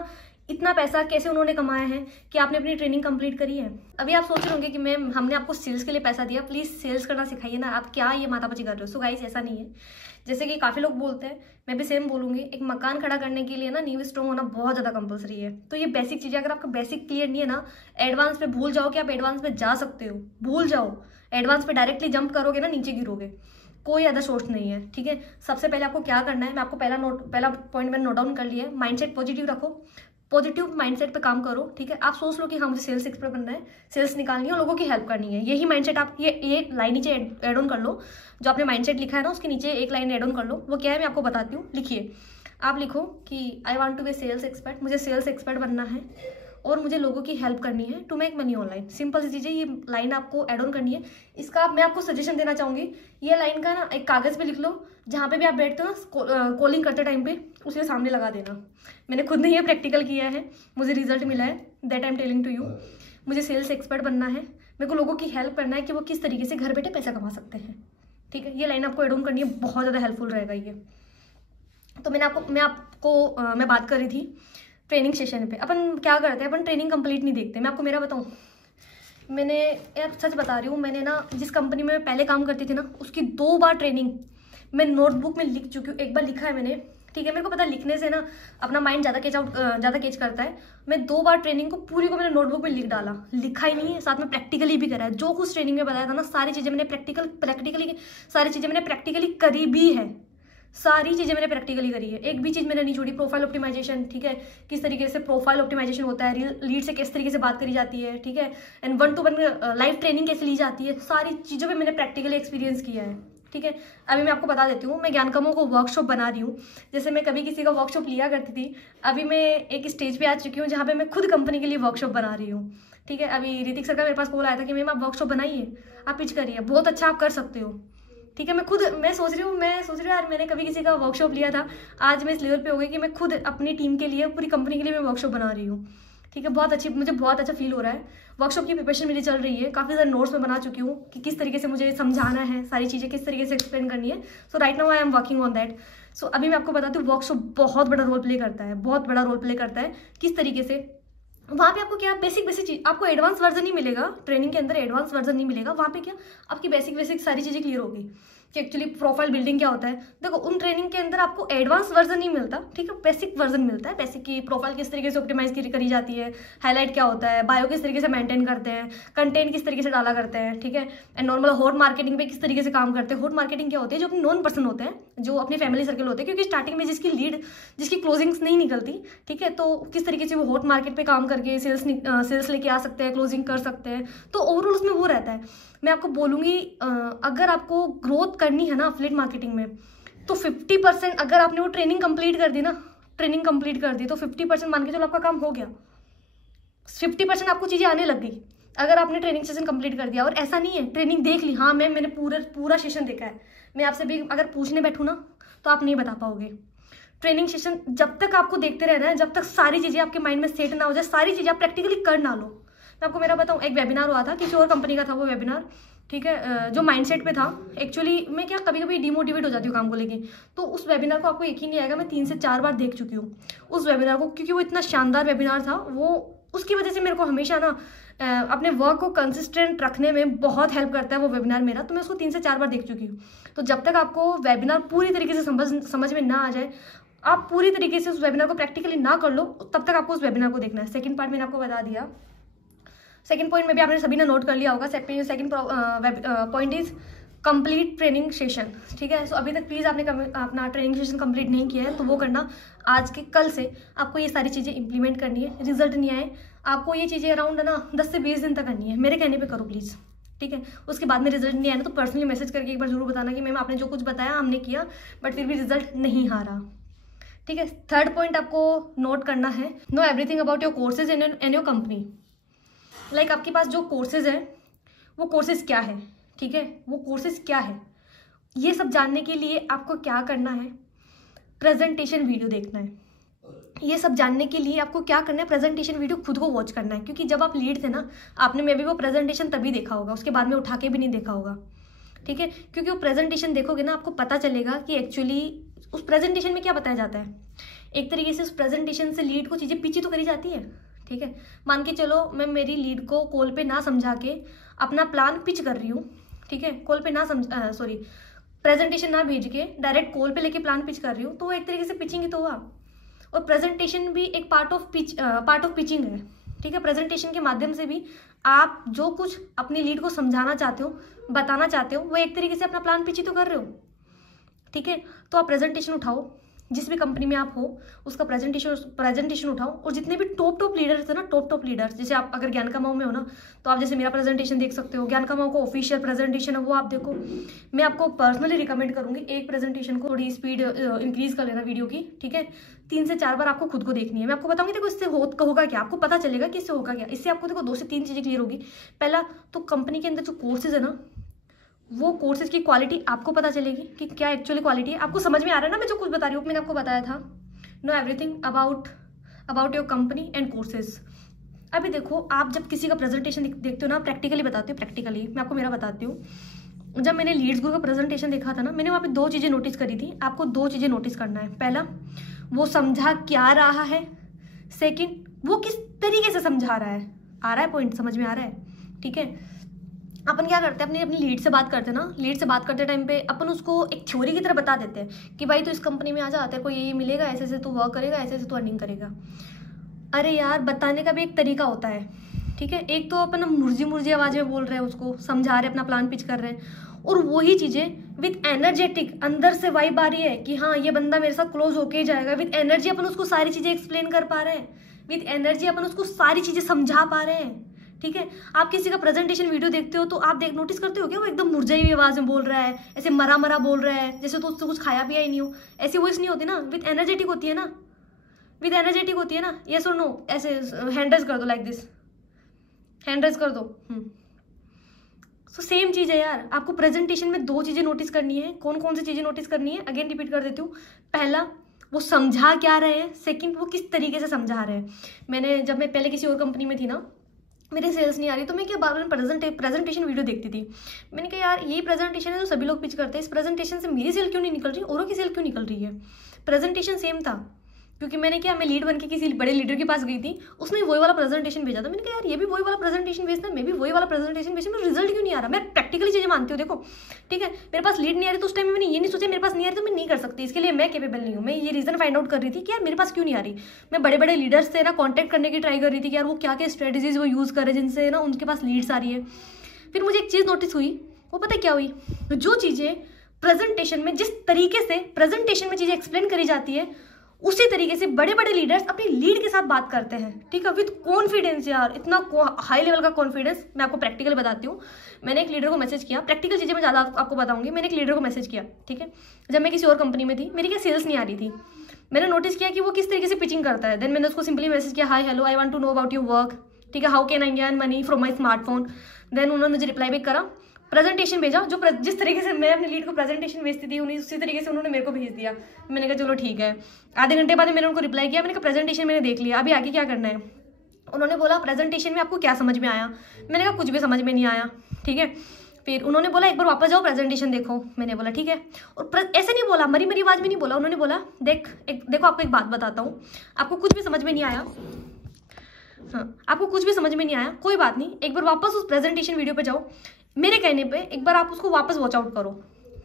इतना पैसा कैसे उन्होंने कमाया है कि आपने अपनी ट्रेनिंग कंप्लीट करी है। अभी आप सोच रहे होंगे कि मैम हमने आपको सेल्स के लिए पैसा दिया, प्लीज़ सेल्स करना सिखाइए ना, आप क्या ये माथापच्ची कर रहे हो। सो गाइस ऐसा नहीं है, जैसे कि काफ़ी लोग बोलते हैं, मैं भी सेम बोलूँगी, एक मकान खड़ा करने के लिए ना नींव स्ट्रॉन्ग होना बहुत ज़्यादा कंपलसरी है। तो ये बेसिक चीज़ें अगर आपका बेसिक क्लियर नहीं है ना, एडवांस पे भूल जाओ कि आप एडवांस पे जा सकते हो, भूल जाओ। एडवांस पे डायरेक्टली जंप करोगे ना, नीचे गिरोगे, कोई अदर सोर्स नहीं है। ठीक है, सबसे पहले आपको क्या करना है, मैं आपको पहला पॉइंट मैंने नोट डाउन कर लिया है, माइंडसेट पॉजिटिव रखो, पॉजिटिव माइंडसेट पे काम करो। ठीक है, आप सोच लो कि हाँ मुझे सेल्स एक्सपर्ट बनना है, सेल्स निकालनी है और लोगों की हेल्प करनी है। यही माइंडसेट आप ये लाइन नीचे एड ऑन कर लो, जो आपने माइंडसेट लिखा है ना उसके नीचे एक लाइन एड ऑन कर लो। वो क्या है मैं आपको बताती हूँ, लिखिए। आप लिखो कि I want to be sales expert, मुझे सेल्स एक्सपर्ट बनना है और मुझे लोगों की हेल्प करनी है to make money online. Simple सी चीज़ें, ये लाइन आपको ऐड ऑन करनी है। इसका मैं आपको सजेशन देना चाहूँगी, ये लाइन का ना एक कागज़ पे लिख लो, जहाँ पे भी आप बैठते हो ना कॉलिंग करते टाइम पे उसके सामने लगा देना। मैंने खुद ने ये प्रैक्टिकल किया है, मुझे रिजल्ट मिला है, that I am telling to you. मुझे सेल्स एक्सपर्ट बनना है, मेरे को लोगों की हेल्प करना है कि वो किस तरीके से घर बैठे पैसा कमा सकते हैं। ठीक है, ये लाइन आपको ऐड ऑन करनी है, बहुत ज़्यादा हेल्पफुल रहेगा ये। तो मैं बात कर रही थी ट्रेनिंग सेशन पे। अपन क्या करते हैं, अपन ट्रेनिंग कंप्लीट नहीं देखते। मैं आपको मेरा बताऊं, मैंने यार सच बता रही हूँ, मैंने ना जिस कंपनी में मैं पहले काम करती थी ना उसकी 2 बार ट्रेनिंग मैं नोटबुक में लिख चुकी हूँ। एक बार लिखा है मैंने, ठीक है, मेरे को पता है लिखने से ना अपना माइंड ज़्यादा कैच करता है। मैं 2 बार ट्रेनिंग को पूरी को मैंने नोटबुक में लिख डाला, लिखा ही नहीं है, साथ में प्रैक्टिकली भी करा है। जो कुछ ट्रेनिंग में बताया था ना सारी चीज़ें मैंने प्रैक्टिकली करी भी है, सारी चीज़ें मैंने प्रैक्टिकली करी है, एक भी चीज़ मैंने नहीं छोड़ी। प्रोफाइल ऑप्टिमाइजेशन, ठीक है, किस तरीके से प्रोफाइल ऑप्टिमाइजेशन होता है, लीड से किस तरीके से बात करी जाती है, ठीक है, एंड 1-to-1 लाइव ट्रेनिंग कैसे ली जाती है, सारी चीज़ों पे मैंने प्रैक्टिकली एक्सपीरियंस किया है। ठीक है, अभी मैं आपको बता देती हूँ, मैं ज्ञानकमों को वर्कशॉप बना रही हूँ। जैसे मैं कभी किसी का वर्कशॉप लिया करती थी, अभी मैं एक स्टेज पे आ चुकी हूँ जहाँ पे मैं खुद कंपनी के लिए वर्कशॉप बना रही हूँ। ठीक है, अभी ऋतिक सर का मेरे पास कॉल आया था कि मैम आप वर्कशॉप बनाइए, आप पिच करिए, बहुत अच्छा आप कर सकते हो। ठीक है, मैं सोच रही हूँ यार मैंने कभी किसी का वर्कशॉप लिया था, आज मैं इस लेवल पे हो गई कि मैं खुद अपनी टीम के लिए, पूरी कंपनी के लिए मैं वर्कशॉप बना रही हूँ। ठीक है, मुझे बहुत अच्छा फील हो रहा है। वर्कशॉप की प्रिपरेशन मेरी चल रही है, काफ़ी सारे नोट्स में बना चुकी हूँ कि किस तरीके से मुझे समझाना है, सारी चीज़ें किस तरीके से एक्सप्लेन करनी है। So right now I am working on that. So अभी मैं आपको बताती हूँ, वर्कशॉप बहुत बड़ा रोल प्ले करता है, किस तरीके से वहाँ पे आपको क्या बेसिक चीज, आपको एडवांस वर्जन नहीं मिलेगा, ट्रेनिंग के अंदर एडवांस वर्जन नहीं मिलेगा। वहाँ पे क्या आपकी बेसिक सारी चीज़ें क्लियर होगी कि एक्चुअली प्रोफाइल बिल्डिंग क्या होता है। देखो उन ट्रेनिंग के अंदर आपको एडवांस वर्जन नहीं मिलता, ठीक है, बेसिक वर्जन मिलता है। बेसिक की प्रोफाइल किस तरीके से ऑप्टिमाइज करी जाती है, हाईलाइट क्या होता है, बायो किस तरीके से मेंटेन करते हैं, कंटेंट किस तरीके से डाला करते हैं, ठीक है, एंड नॉर्मल हॉट मार्केटिंग पे किस तरीके से काम करते हैं। हॉट मार्केटिंग क्या होती है, जो अपने नॉन पर्सन होते हैं, जो अपने फैमिली सर्कल होते हैं, क्योंकि स्टार्टिंग में जिसकी क्लोजिंग्स नहीं निकलती, ठीक है, तो किस तरीके से वो हॉट मार्केट पे काम करके सेल्स लेके आ सकते हैं, क्लोजिंग कर सकते हैं। तो ओवरऑल उसमें वो रहता है। मैं आपको बोलूँगी अगर आपको ग्रोथ करनी है ना एफिलिएट मार्केटिंग में, तो 50% अगर आपने वो ट्रेनिंग कंप्लीट कर दी तो 50% मान के चलो आपका काम हो गया। 50% आपको चीज़ें आने लग गई अगर आपने ट्रेनिंग सेशन कंप्लीट कर दिया। और ऐसा नहीं है ट्रेनिंग देख ली, हाँ मैम मैंने पूरा सेशन देखा है, मैं आपसे भी अगर पूछने बैठूँ ना तो आप नहीं बता पाओगे। ट्रेनिंग सेशन जब तक आपको देखते रहना है, जब तक सारी चीज़ें आपके माइंड में सेट ना हो जाए, सारी चीज़ें आप प्रैक्टिकली कर ना लो। मैं आपको मेरा बताऊँ, एक वेबिनार हुआ था, किसी और कंपनी का था वो वेबिनार, ठीक है, जो माइंडसेट पे था। एक्चुअली मैं क्या कभी कभी डिमोटिवेट हो जाती हूँ काम को लेके, तो उस वेबिनार को आपको यकीन नहीं आएगा, मैं 3 से 4 बार देख चुकी हूँ उस वेबिनार को, क्योंकि वो इतना शानदार वेबिनार था। वो उसकी वजह से मेरे को हमेशा ना अपने वर्क को कंसिस्टेंट रखने में बहुत हेल्प करता है वो वेबिनार मेरा, तो मैं उसको 3 से 4 बार देख चुकी हूँ। तो जब तक आपको वेबिनार पूरी तरीके से समझ में ना आ जाए, आप पूरी तरीके से उस वेबिनार को प्रैक्टिकली ना कर लो, तब तक आपको उस वेबिनार को देखना है। सेकंड पार्ट मैंने आपको बता दिया, सेकंड पॉइंट में भी आपने सभी ने नोट कर लिया होगा। Second point is complete training session, ठीक है। सो अभी तक प्लीज़ आपने अपना ट्रेनिंग सेशन कंप्लीट नहीं किया है तो वो करना, आज के कल से आपको ये सारी चीज़ें इंप्लीमेंट करनी है। रिजल्ट नहीं आए आपको ये चीज़ें अराउंड ना 10 से 20 दिन तक करनी है, मेरे कहने पे करो प्लीज़, ठीक है। उसके बाद में रिजल्ट नहीं आया ना तो पर्सनली मैसेज करके एक बार जरूर बताना कि मैम आपने जो कुछ बताया हमने किया बट फिर भी रिजल्ट नहीं आ रहा, ठीक है। थर्ड पॉइंट आपको नोट करना है, know everything about your courses in your company. Like आपके पास जो कोर्सेज है वो कोर्सेज क्या है, ठीक है, वो कोर्सेज क्या है, ये सब जानने के लिए आपको क्या करना है, प्रेजेंटेशन वीडियो देखना है। ये सब जानने के लिए आपको क्या करना है, प्रेजेंटेशन वीडियो खुद को वॉच करना है, क्योंकि जब आप लीड थे ना आपने मे बी वो प्रेजेंटेशन तभी देखा होगा, उसके बाद में उठा के भी नहीं देखा होगा, ठीक है। क्योंकि वो प्रेजेंटेशन देखोगे ना आपको पता चलेगा कि एक्चुअली उस प्रेजेंटेशन में क्या बताया जाता है। एक तरीके से उस प्रेजेंटेशन से लीड को चीज़ें पिची तो करी जाती है, ठीक है। मान के चलो मैं मेरी लीड को कॉल पे ना समझा के अपना प्लान पिच कर रही हूँ, ठीक है, कॉल पे ना प्रेजेंटेशन ना भेज के डायरेक्ट कॉल पे लेके प्लान पिच कर रही हूँ, तो वो एक तरीके से पिचिंग ही तो हुआ। और प्रेजेंटेशन भी एक पार्ट ऑफ पिचिंग है, ठीक है। प्रेजेंटेशन के माध्यम से भी आप जो कुछ अपनी लीड को समझाना चाहते हो, बताना चाहते हो, वो एक तरीके से अपना प्लान पिच ही तो कर रहे हो, ठीक है। तो आप प्रेजेंटेशन उठाओ, जिस भी कंपनी में आप हो उसका प्रेजेंटेशन उठाओ। और जितने भी टॉप लीडर्स है ना, टॉप लीडर्स, जैसे आप अगर ज्ञान कमाओ में हो ना, तो आप जैसे मेरा प्रेजेंटेशन देख सकते हो, ज्ञान कमाओ को ऑफिशियल प्रेजेंटेशन है वो आप देखो। मैं आपको पर्सनली रिकमेंड करूंगी एक प्रेजेंटेशन को थोड़ी स्पीड इंक्रीज कर लेना वीडियो की, ठीक है। 3 से 4 बार आपको खुद को देखनी है। मैं आपको बताऊंगी देखो इससे होगा क्या, आपको पता चलेगा कि इससे होगा क्या। इससे आपको देखो 2 से 3 चीजें क्लियर होगी। पहला तो कंपनी के अंदर जो कोर्सेज है ना, वो कोर्सेज की क्वालिटी आपको पता चलेगी कि क्या एक्चुअली क्वालिटी है। आपको समझ में आ रहा है ना मैं जो कुछ बता रही हूँ, मैंने आपको बताया था know everything about your company and courses. अभी देखो आप जब किसी का प्रेजेंटेशन देखते हो ना, प्रैक्टिकली बताती हूँ, प्रैक्टिकली मैं आपको मेरा बताती हूँ। जब मैंने लीड्स ग्रुप का प्रेजेंटेशन देखा था ना, मैंने वहाँ पे 2 चीज़ें नोटिस करी थी। आपको 2 चीज़ें नोटिस करना है। पहला, वो समझा क्या रहा है। सेकंड, वो किस तरीके से समझा रहा है। आ रहा है पॉइंट, समझ में आ रहा है, ठीक है। अपन क्या करते हैं, अपनी लीड से बात करते हैं ना, लीड से बात करते टाइम पे अपन उसको एक थ्योरी की तरह बता देते हैं कि भाई तो इस कंपनी में आ जा, तेरे को ये मिलेगा, ऐसे ऐसे तू वर्क करेगा, ऐसे ऐसे तू अर्निंग करेगा। अरे यार, बताने का भी एक तरीका होता है, ठीक है। एक तो अपन मुर्जी आवाज में बोल रहे हैं, उसको समझा रहे हैं, अपना प्लान पिच कर रहे हैं, और वही चीजें विद एनर्जेटिक अंदर से वाइब आ रही है कि हाँ ये बंदा मेरे साथ क्लोज होके जाएगा। विद एनर्जी अपन उसको सारी चीजें एक्सप्लेन कर पा रहे हैं, विद एनर्जी अपन उसको सारी चीजें समझा पा रहे हैं, ठीक है। आप किसी का प्रेजेंटेशन वीडियो देखते हो तो आप नोटिस करते हो क्या वो एकदम मुरझाई हुई आवाज में बोल रहा है, ऐसे मरा बोल रहा है, जैसे तो उससे कुछ खाया पिया ही नहीं हो। ऐसी वॉइस नहीं होती ना, विद एनर्जेटिक होती है ना, विद एनर्जेटिक होती है ना। यस और नो, ऐसे हैंड रेज कर दो, लाइक दिस, हैंड रेज कर दो। सो सेम चीज है यार, आपको प्रेजेंटेशन में 2 चीजें नोटिस करनी है। कौन कौन सी चीजें नोटिस करनी है, अगेन रिपीट कर देती हूँ। पहला, वो समझा क्या रहे हैं। सेकंड, वो किस तरीके से समझा रहे हैं। जब मैं पहले किसी और कंपनी में थी ना, मेरी सेल्स नहीं आ रही, तो मैं क्या बार बार प्रेजेंटेशन वीडियो देखती थी। मैंने कहा यार यही प्रेजेंटेशन है जो सभी लोग पिच करते हैं, इस प्रेजेंटेशन से मेरी सेल क्यों नहीं निकल रही, औरों की सेल क्यों निकल रही है। प्रेजेंटेशन सेम था, क्योंकि मैंने क्या, मैं लीड बन के किसी बड़े लीडर के पास गई थी, उसने वही वाला प्रेजेंटेशन भेजा था। मैंने कहा यार ये भी वही वाला प्रेजेंटेशन भेजना, मैं भी वही वाला प्रेजेंटेशन भेजना, मेरा रिजल्ट क्यों नहीं आ रहा। मैं प्रैक्टिकली चीजें मानती हूँ, देखो ठीक है। मेरे पास लीड नहीं आ रही तो उस टाइम में मैंने ये नहीं सोचा मेरे पास नहीं आ रही तो मैं नहीं कर सकती, इसके लिए मैं कैपेबल नहीं हूँ। मैं ये रीजन फाइंड आउट कर रही थी कि यार मेरे पास क्यों नहीं आ रही। मैं बड़े बड़े लीडर्स से ना कॉन्टैक्ट करने की ट्राई कर रही थी कि यार वो क्या क्या स्ट्रेटेजीज वो यूज कर रहे हैं जिनसे ना उनके पास लीड्स आ रही है। फिर मुझे एक चीज नोटिस हुई, वो पता क्या हुई, जो चीजें प्रेजेंटेशन में, जिस तरीके से प्रेजेंटेशन में चीजें एक्सप्लेन करी जाती है, उसी तरीके से बड़े बड़े लीडर्स अपनी लीड के साथ बात करते हैं, ठीक है, विद कॉन्फिडेंस। यार इतना हाई लेवल का कॉन्फिडेंस। मैं आपको प्रैक्टिकल बताती हूँ। मैंने एक लीडर को मैसेज किया, प्रैक्टिकल चीजें मैं ज्यादा आपको बताऊंगी। मैंने एक लीडर को मैसेज किया, ठीक है, जब मैं किसी और कंपनी में थी, मेरी क्या सेल्स नहीं आ रही थी। मैंने नोटिस किया कि वो किस तरीके से पिचिंग करता है। देन मैंने उसको सिंपली मैसेज किया, hi hello, I want to know about your work, ठीक है, how can I earn money from my smartphone. Then उन्होंने मुझे रिप्लाई बैक करा, प्रेजेंटेशन भेजा, जो जिस तरीके से मैं अपनी लीड को प्रेजेंटेशन भेजती थी उन्हीं उसी तरीके से उन्होंने मेरे को भेज दिया। मैंने कहा चलो ठीक है। आधे घंटे बाद मैंने उनको रिप्लाई किया, मैंने कहा प्रेजेंटेशन मैंने देख लिया, अभी आगे क्या करना है। उन्होंने बोला प्रेजेंटेशन में आपको क्या समझ में आया। मैंने कहा कुछ भी समझ में नहीं आया, ठीक है। फिर उन्होंने बोला एक बार वापस जाओ प्रेजेंटेशन देखो। मैंने बोला ठीक है। और ऐसे नहीं बोला, मरी आवाज में नहीं बोला, उन्होंने बोला देखो आपको एक बात बताता हूँ, आपको कुछ भी समझ में नहीं आया, हाँ आपको कुछ भी समझ में नहीं आया, कोई बात नहीं, एक बार वापस उस प्रेजेंटेशन वीडियो पे जाओ, मेरे कहने पे एक बार आप उसको वापस वॉच आउट करो,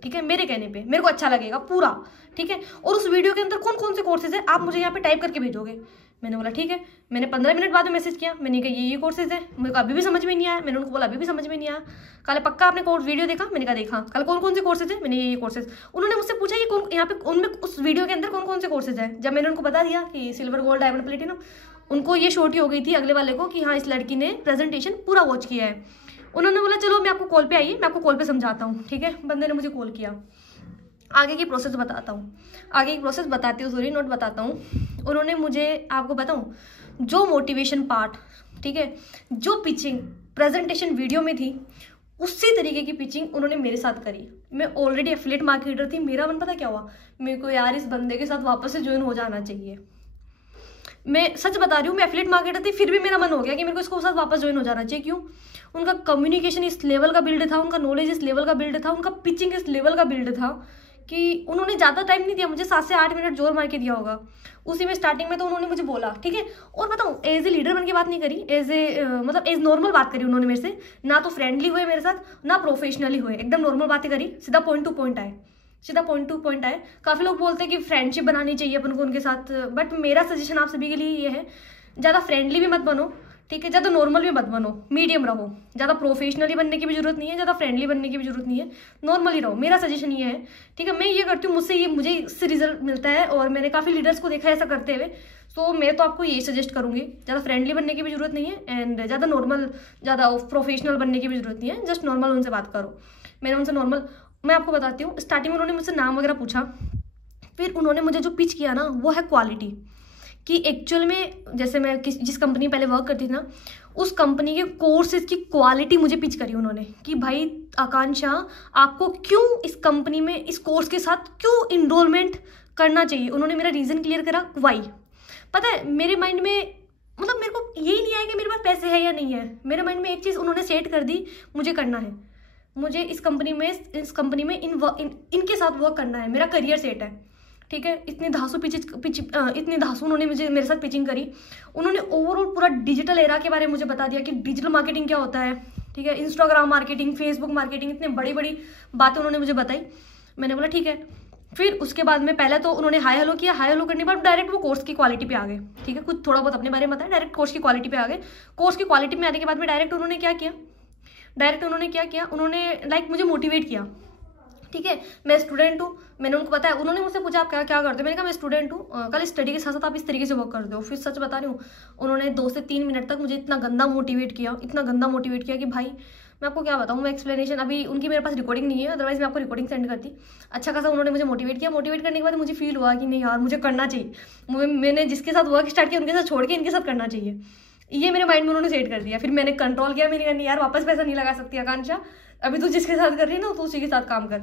ठीक है, मेरे कहने पे, मेरे को अच्छा लगेगा पूरा, ठीक है। और उस वीडियो के अंदर कौन कौन से कोर्सेज है आप मुझे यहाँ पे टाइप करके भेजोगे। मैंने बोला ठीक है। मैंने 15 मिनट बाद में मैसेज किया, मैंने कहा ये कोर्सेज है, मेरे को अभी भी समझ में नहीं आया। मैंने उनको बोला अभी भी समझ में नहीं आया। कल पक्का आपने कोर्स वीडियो देखा, मैंने कहा देखा। कल कौन कौन से कोर्सेज है, मैंने ये कोर्सेज। उन्होंने मुझसे पूछा ये कौन, यहाँ पे उनमें उस वीडियो के अंदर कौन कौन से कोर्सेज है। जब मैंने उनको बता दिया कि सिल्वर गोल्ड डायमंड प्लेटिनम, उनको ये शॉर्टी हो गई थी अगले वाले को कि हाँ इस लड़की ने प्रेजेंटेशन पूरा वॉच किया है। उन्होंने बोला चलो मैं आपको कॉल पे आइए, मैं आपको कॉल पे समझाता हूँ, ठीक है। बंदे ने मुझे कॉल किया, आगे की प्रोसेस बताता हूँ, आगे की प्रोसेस बताती हूँ, सॉरी नोट बताता हूँ। उन्होंने मुझे आपको बताऊँ जो मोटिवेशन पार्ट, ठीक है, जो पिचिंग प्रेजेंटेशन वीडियो में थी उसी तरीके की पिचिंग उन्होंने मेरे साथ करी। मैं ऑलरेडी एफिलिएट मार्केटर थी, मेरा मन पता क्या हुआ, मेरे को यार इस बंदे के साथ वापस से ज्वाइन हो जाना चाहिए। मैं सच बता रही हूँ, मैं एफिलिएट मार्केटर थी, फिर भी मेरा मन हो गया कि मेरे को इसको साथ वापस ज्वाइन हो जाना चाहिए। क्यों? उनका कम्युनिकेशन इस लेवल का बिल्ड था, उनका नॉलेज इस लेवल का बिल्ड था, उनका पिचिंग इस लेवल का बिल्ड था कि उन्होंने ज़्यादा टाइम नहीं दिया मुझे, 7 से 8 मिनट जोर मार के दिया होगा उसी में स्टार्टिंग में। तो उन्होंने मुझे बोला ठीक है, और बताऊँ एज ए लीडर बन के बात नहीं करी, एज ए मतलब एज नॉर्मल बात करी उन्होंने मेरे से, ना तो फ्रेंडली हुए मेरे साथ ना प्रोफेशनली हुए, एकदम नॉर्मल बातें करी, सीधा पॉइंट टू पॉइंट आए, सीधा पॉइंट टू पॉइंट आए। काफ़ी लोग बोलते हैं कि फ्रेंडशिप बनानी चाहिए अपन को उनके साथ, बट मेरा सजेशन आप सभी के लिए ये है, ज़्यादा फ्रेंडली भी मत बनो ठीक है, ज़्यादा नॉर्मल भी मत बनो, मीडियम रहो, ज़्यादा प्रोफेशनली बनने की भी जरूरत नहीं है, ज़्यादा फ्रेंडली बनने की भी जरूरत नहीं है, नॉर्मली रहो। मेरा सजेशन ये है ठीक है, मैं ये करती हूँ, मुझे इससे रिजल्ट मिलता है और मैंने काफ़ी लीडर्स को देखा है ऐसा करते हुए। तो मैं तो आपको यही सजेस्ट करूँगी, ज़्यादा फ्रेंडली बनने की भी जरूरत नहीं है एंड ज़्यादा नॉर्मल, ज़्यादा प्रोफेशनल बनने की भी जरूरत नहीं है, जस्ट नॉर्मल उनसे बात करो। मैंने उनसे नॉर्मल, मैं आपको बताती हूँ, स्टार्टिंग में उन्होंने मुझसे नाम वगैरह पूछा, फिर उन्होंने मुझे जो पिच किया ना वो है क्वालिटी, कि एक्चुअल में जैसे मैं जिस कंपनी पहले वर्क करती थी ना, उस कंपनी के कोर्सेज की क्वालिटी मुझे पिच करी उन्होंने, कि भाई आकांक्षा आपको क्यों इस कंपनी में इस कोर्स के साथ क्यों इनरोलमेंट करना चाहिए। उन्होंने मेरा रीज़न क्लियर करा वाई। पता है मेरे माइंड में, मतलब मेरे को यही नहीं आया कि मेरे पास पैसे है या नहीं है, मेरे माइंड में एक चीज़ उन्होंने सेट कर दी, मुझे करना है, मुझे इस कंपनी में इनके साथ वर्क करना है, मेरा करियर सेट है ठीक है। इतनी धांसू उन्होंने मेरे साथ पिचिंग करी। उन्होंने ओवरऑल पूरा डिजिटल एरा के बारे में मुझे बता दिया कि डिजिटल मार्केटिंग क्या होता है ठीक है, इंस्टाग्राम मार्केटिंग, फेसबुक मार्केटिंग, इतनी बड़ी बड़ी बातें उन्होंने मुझे बताई। मैंने बोला ठीक है। फिर उसके बाद में पहले तो उन्होंने हाई हेलो किया, हाई हेलो करने के बाद डायरेक्ट वो कोर्स की क्वालिटी पे आ गए ठीक है, कुछ थोड़ा बहुत अपने बारे में बताया, डायरेक्ट कोर्स की क्वालिटी पे आ गए। कोर्स की क्वालिटी में आने के बाद में डायरेक्ट उन्होंने क्या किया, उन्होंने लाइक मुझे मोटिवेट किया ठीक है। मैं स्टूडेंट हूँ, मैंने उनको बताया, उन्होंने मुझसे पूछा आप क्या क्या करते हो, मैंने कहा मैं स्टूडेंट हूँ, कल स्टडी के साथ साथ आप इस तरीके से वर्क करते हो। फिर सच बता रही हूँ, उन्होंने 2 से 3 मिनट तक मुझे इतना गंदा मोटिवेट किया कि भाई मैं आपको क्या बताऊँ। मैं एक्सप्लेनेशन, अभी उनकी मेरे पास रिकॉर्डिंग नहीं है, अदरवाइज मैं आपको रिकॉर्डिंग सेंड करती। अच्छा खासा उन्होंने मुझे मोटिवेट करने के बाद मुझे फील हुआ कि नहीं यार मुझे करना चाहिए, मैंने जिसके साथ वर्क स्टार्ट किया उनके साथ छोड़ के इनके साथ करना चाहिए, ये मेरे माइंड में उन्होंने सेट कर दिया। फिर मैंने कंट्रोल किया, मैंने कहा यार वापस पैसा नहीं लगा सकती आकांक्षा, अभी तू जिसके साथ कर रही है ना तो उसी के साथ काम कर।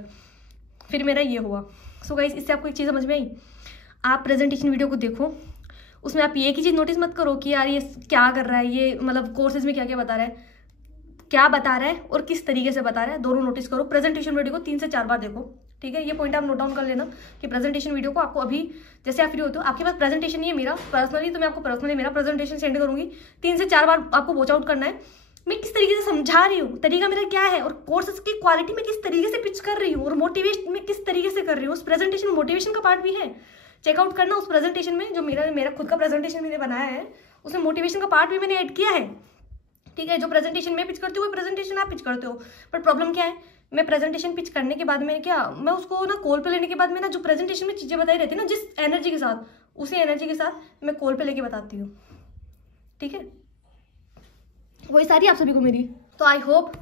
फिर मेरा ये हुआ। सो गाइस, इससे आपको एक चीज़ समझ में आई, आप प्रेजेंटेशन वीडियो को देखो, उसमें आप ये की चीज़ नोटिस मत करो कि यार ये क्या कर रहा है, ये मतलब कोर्सेज में क्या क्या बता रहा है और किस तरीके से बता रहा है, दोनों नोटिस करो। प्रेजेंटेशन वीडियो को 3 से 4 बार देखो ठीक है। ये पॉइंट आप नोट डाउन कर लेना कि प्रेजेंटेशन वीडियो को आपको अभी जैसे आप फ्री होते हो, आपके पास प्रेजेंटेशन नहीं है मेरा पर्सनली, तो मैं आपको पर्सनली मेरा प्रेजेंटेशन सेंड करूंगी, 3 से 4 बार आपको वॉच आउट करना है मैं किस तरीके से समझा रही हूँ, तरीका मेरा क्या है, और कोर्सेज की क्वालिटी में किस तरीके से पिच कर रही हूँ, और मोटिवेशन में किस तरीके से कर रही हूँ। उस प्रेजेंटेशन में मोटिवेशन का पार्ट भी है, चेकआउट करना उस प्रेजेंटेशन में, जो मेरा खुद का प्रेजेंटेशन मैंने बनाया है उसमें मोटिवेशन का पार्ट भी मैंने ऐड किया है ठीक है। जो प्रेजेंटेशन में पिच करती हूँ वो प्रेजेंटेशन आप पिच करते हो, बट प्रॉब्लम क्या है, मैं प्रेजेंटेशन पिच करने के बाद मैं उसको ना कॉल पे लेने के बाद में ना जो प्रेजेंटेशन में चीज़ें बताई रहती है ना, जिस एनर्जी के साथ, उसी एनर्जी के साथ मैं कॉल पे लेके बताती हूँ ठीक है। वही सारी आप सभी को मेरी, तो आई होप